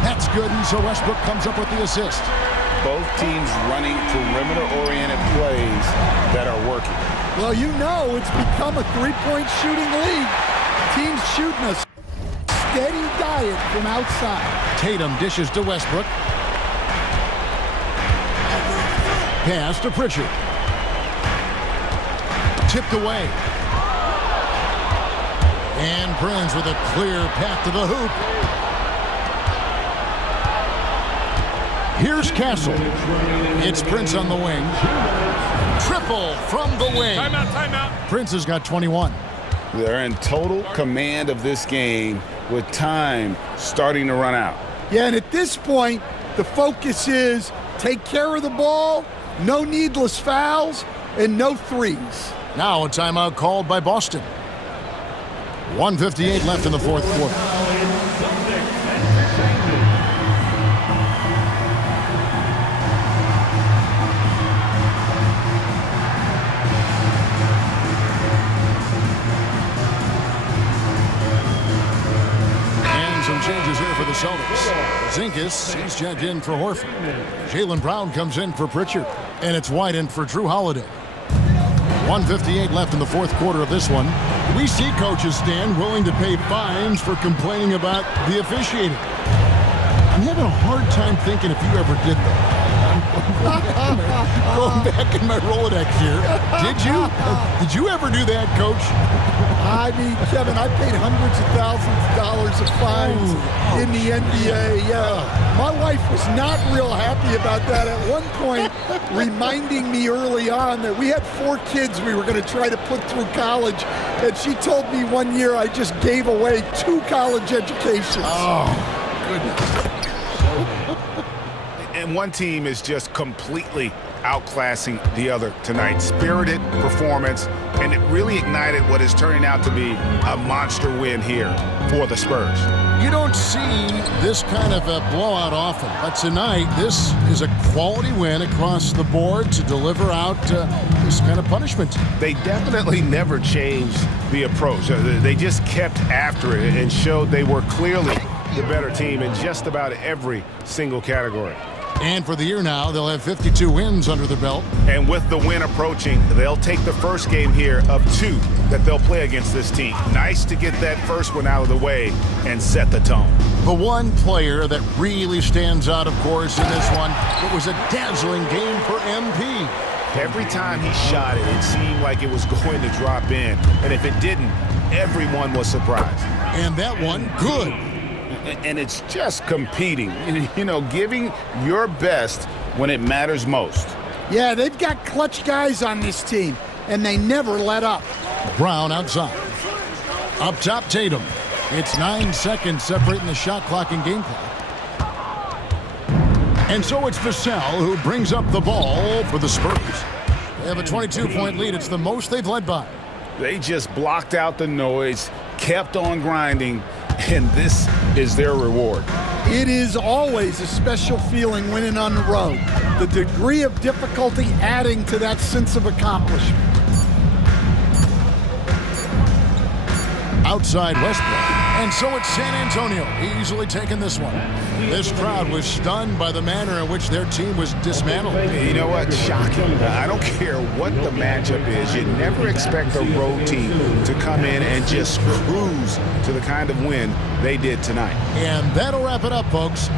That's good, and so Westbrook comes up with the assist. Both teams running perimeter-oriented plays that are working. Well, you know it's become a 3-point shooting league. Teams shooting a steady diet from outside. Tatum dishes to Westbrook. Pass to Pritchard. Tipped away. And Prince with a clear path to the hoop. Here's Castle. It's Prince on the wing. Triple from the wing. Timeout. Prince has got 21. They're in total command of this game with time starting to run out. Yeah, and at this point, the focus is take care of the ball, no needless fouls, and no threes. Now a timeout called by Boston. 1:58 left in the fourth quarter. And some changes here for the Celtics. Zinkus, he's checked in for Horford. Jaylen Brown comes in for Pritchard. And it's wide in for Drew Holiday. 1:58 left in the fourth quarter of this one. We see coaches stand willing to pay fines for complaining about the officiating. I'm having a hard time thinking if you ever did that. Going back in my Rolodex here. Did you ever do that, Coach? I mean, Kevin, I paid hundreds of thousands of dollars of fines in the NBA. Yeah, my wife was not real happy about that at one point, reminding me early on that we had 4 kids we were going to try to put through college, and she told me one year I just gave away 2 college educations. Oh, goodness. And one team is just completely outclassing the other tonight. Spirited performance, and it really ignited what is turning out to be a monster win here for the Spurs. You don't see this kind of a blowout often, but tonight this is a quality win across the board to deliver out this kind of punishment. They definitely never changed the approach. They just kept after it and showed they were clearly the better team in just about every single category. And for the year now, they'll have 52 wins under their belt. And with the win approaching, they'll take the first game here of 2 that they'll play against this team. Nice to get that first one out of the way and set the tone. The one player that really stands out, of course, in this one, it was a dazzling game for MP. Every time he shot it, it seemed like it was going to drop in. And if it didn't, everyone was surprised. And that one, good. And it's just competing, you know, giving your best when it matters most. Yeah, they've got clutch guys on this team, and they never let up. Brown outside. Up top, Tatum. It's 9 seconds separating the shot clock and game clock. And so it's Vassell who brings up the ball for the Spurs. They have a 22-point lead. It's the most they've led by. They just blocked out the noise, kept on grinding, and this is their reward. It is always a special feeling winning on the road. The degree of difficulty adding to that sense of accomplishment. Outside Westbrook. And so it's San Antonio easily taking this one. This crowd was stunned by the manner in which their team was dismantled. You know what? Shocking. I don't care what the matchup is. You never expect a road team to come in and just cruise to the kind of win they did tonight. And that'll wrap it up, folks.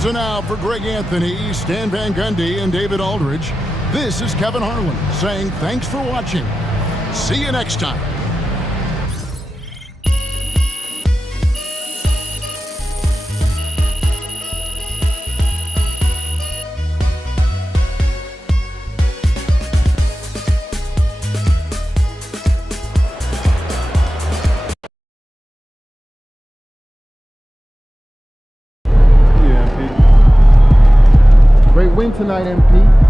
So now for Greg Anthony, Stan Van Gundy, and David Aldridge, this is Kevin Harlan saying thanks for watching. See you next time. Great win tonight, MP.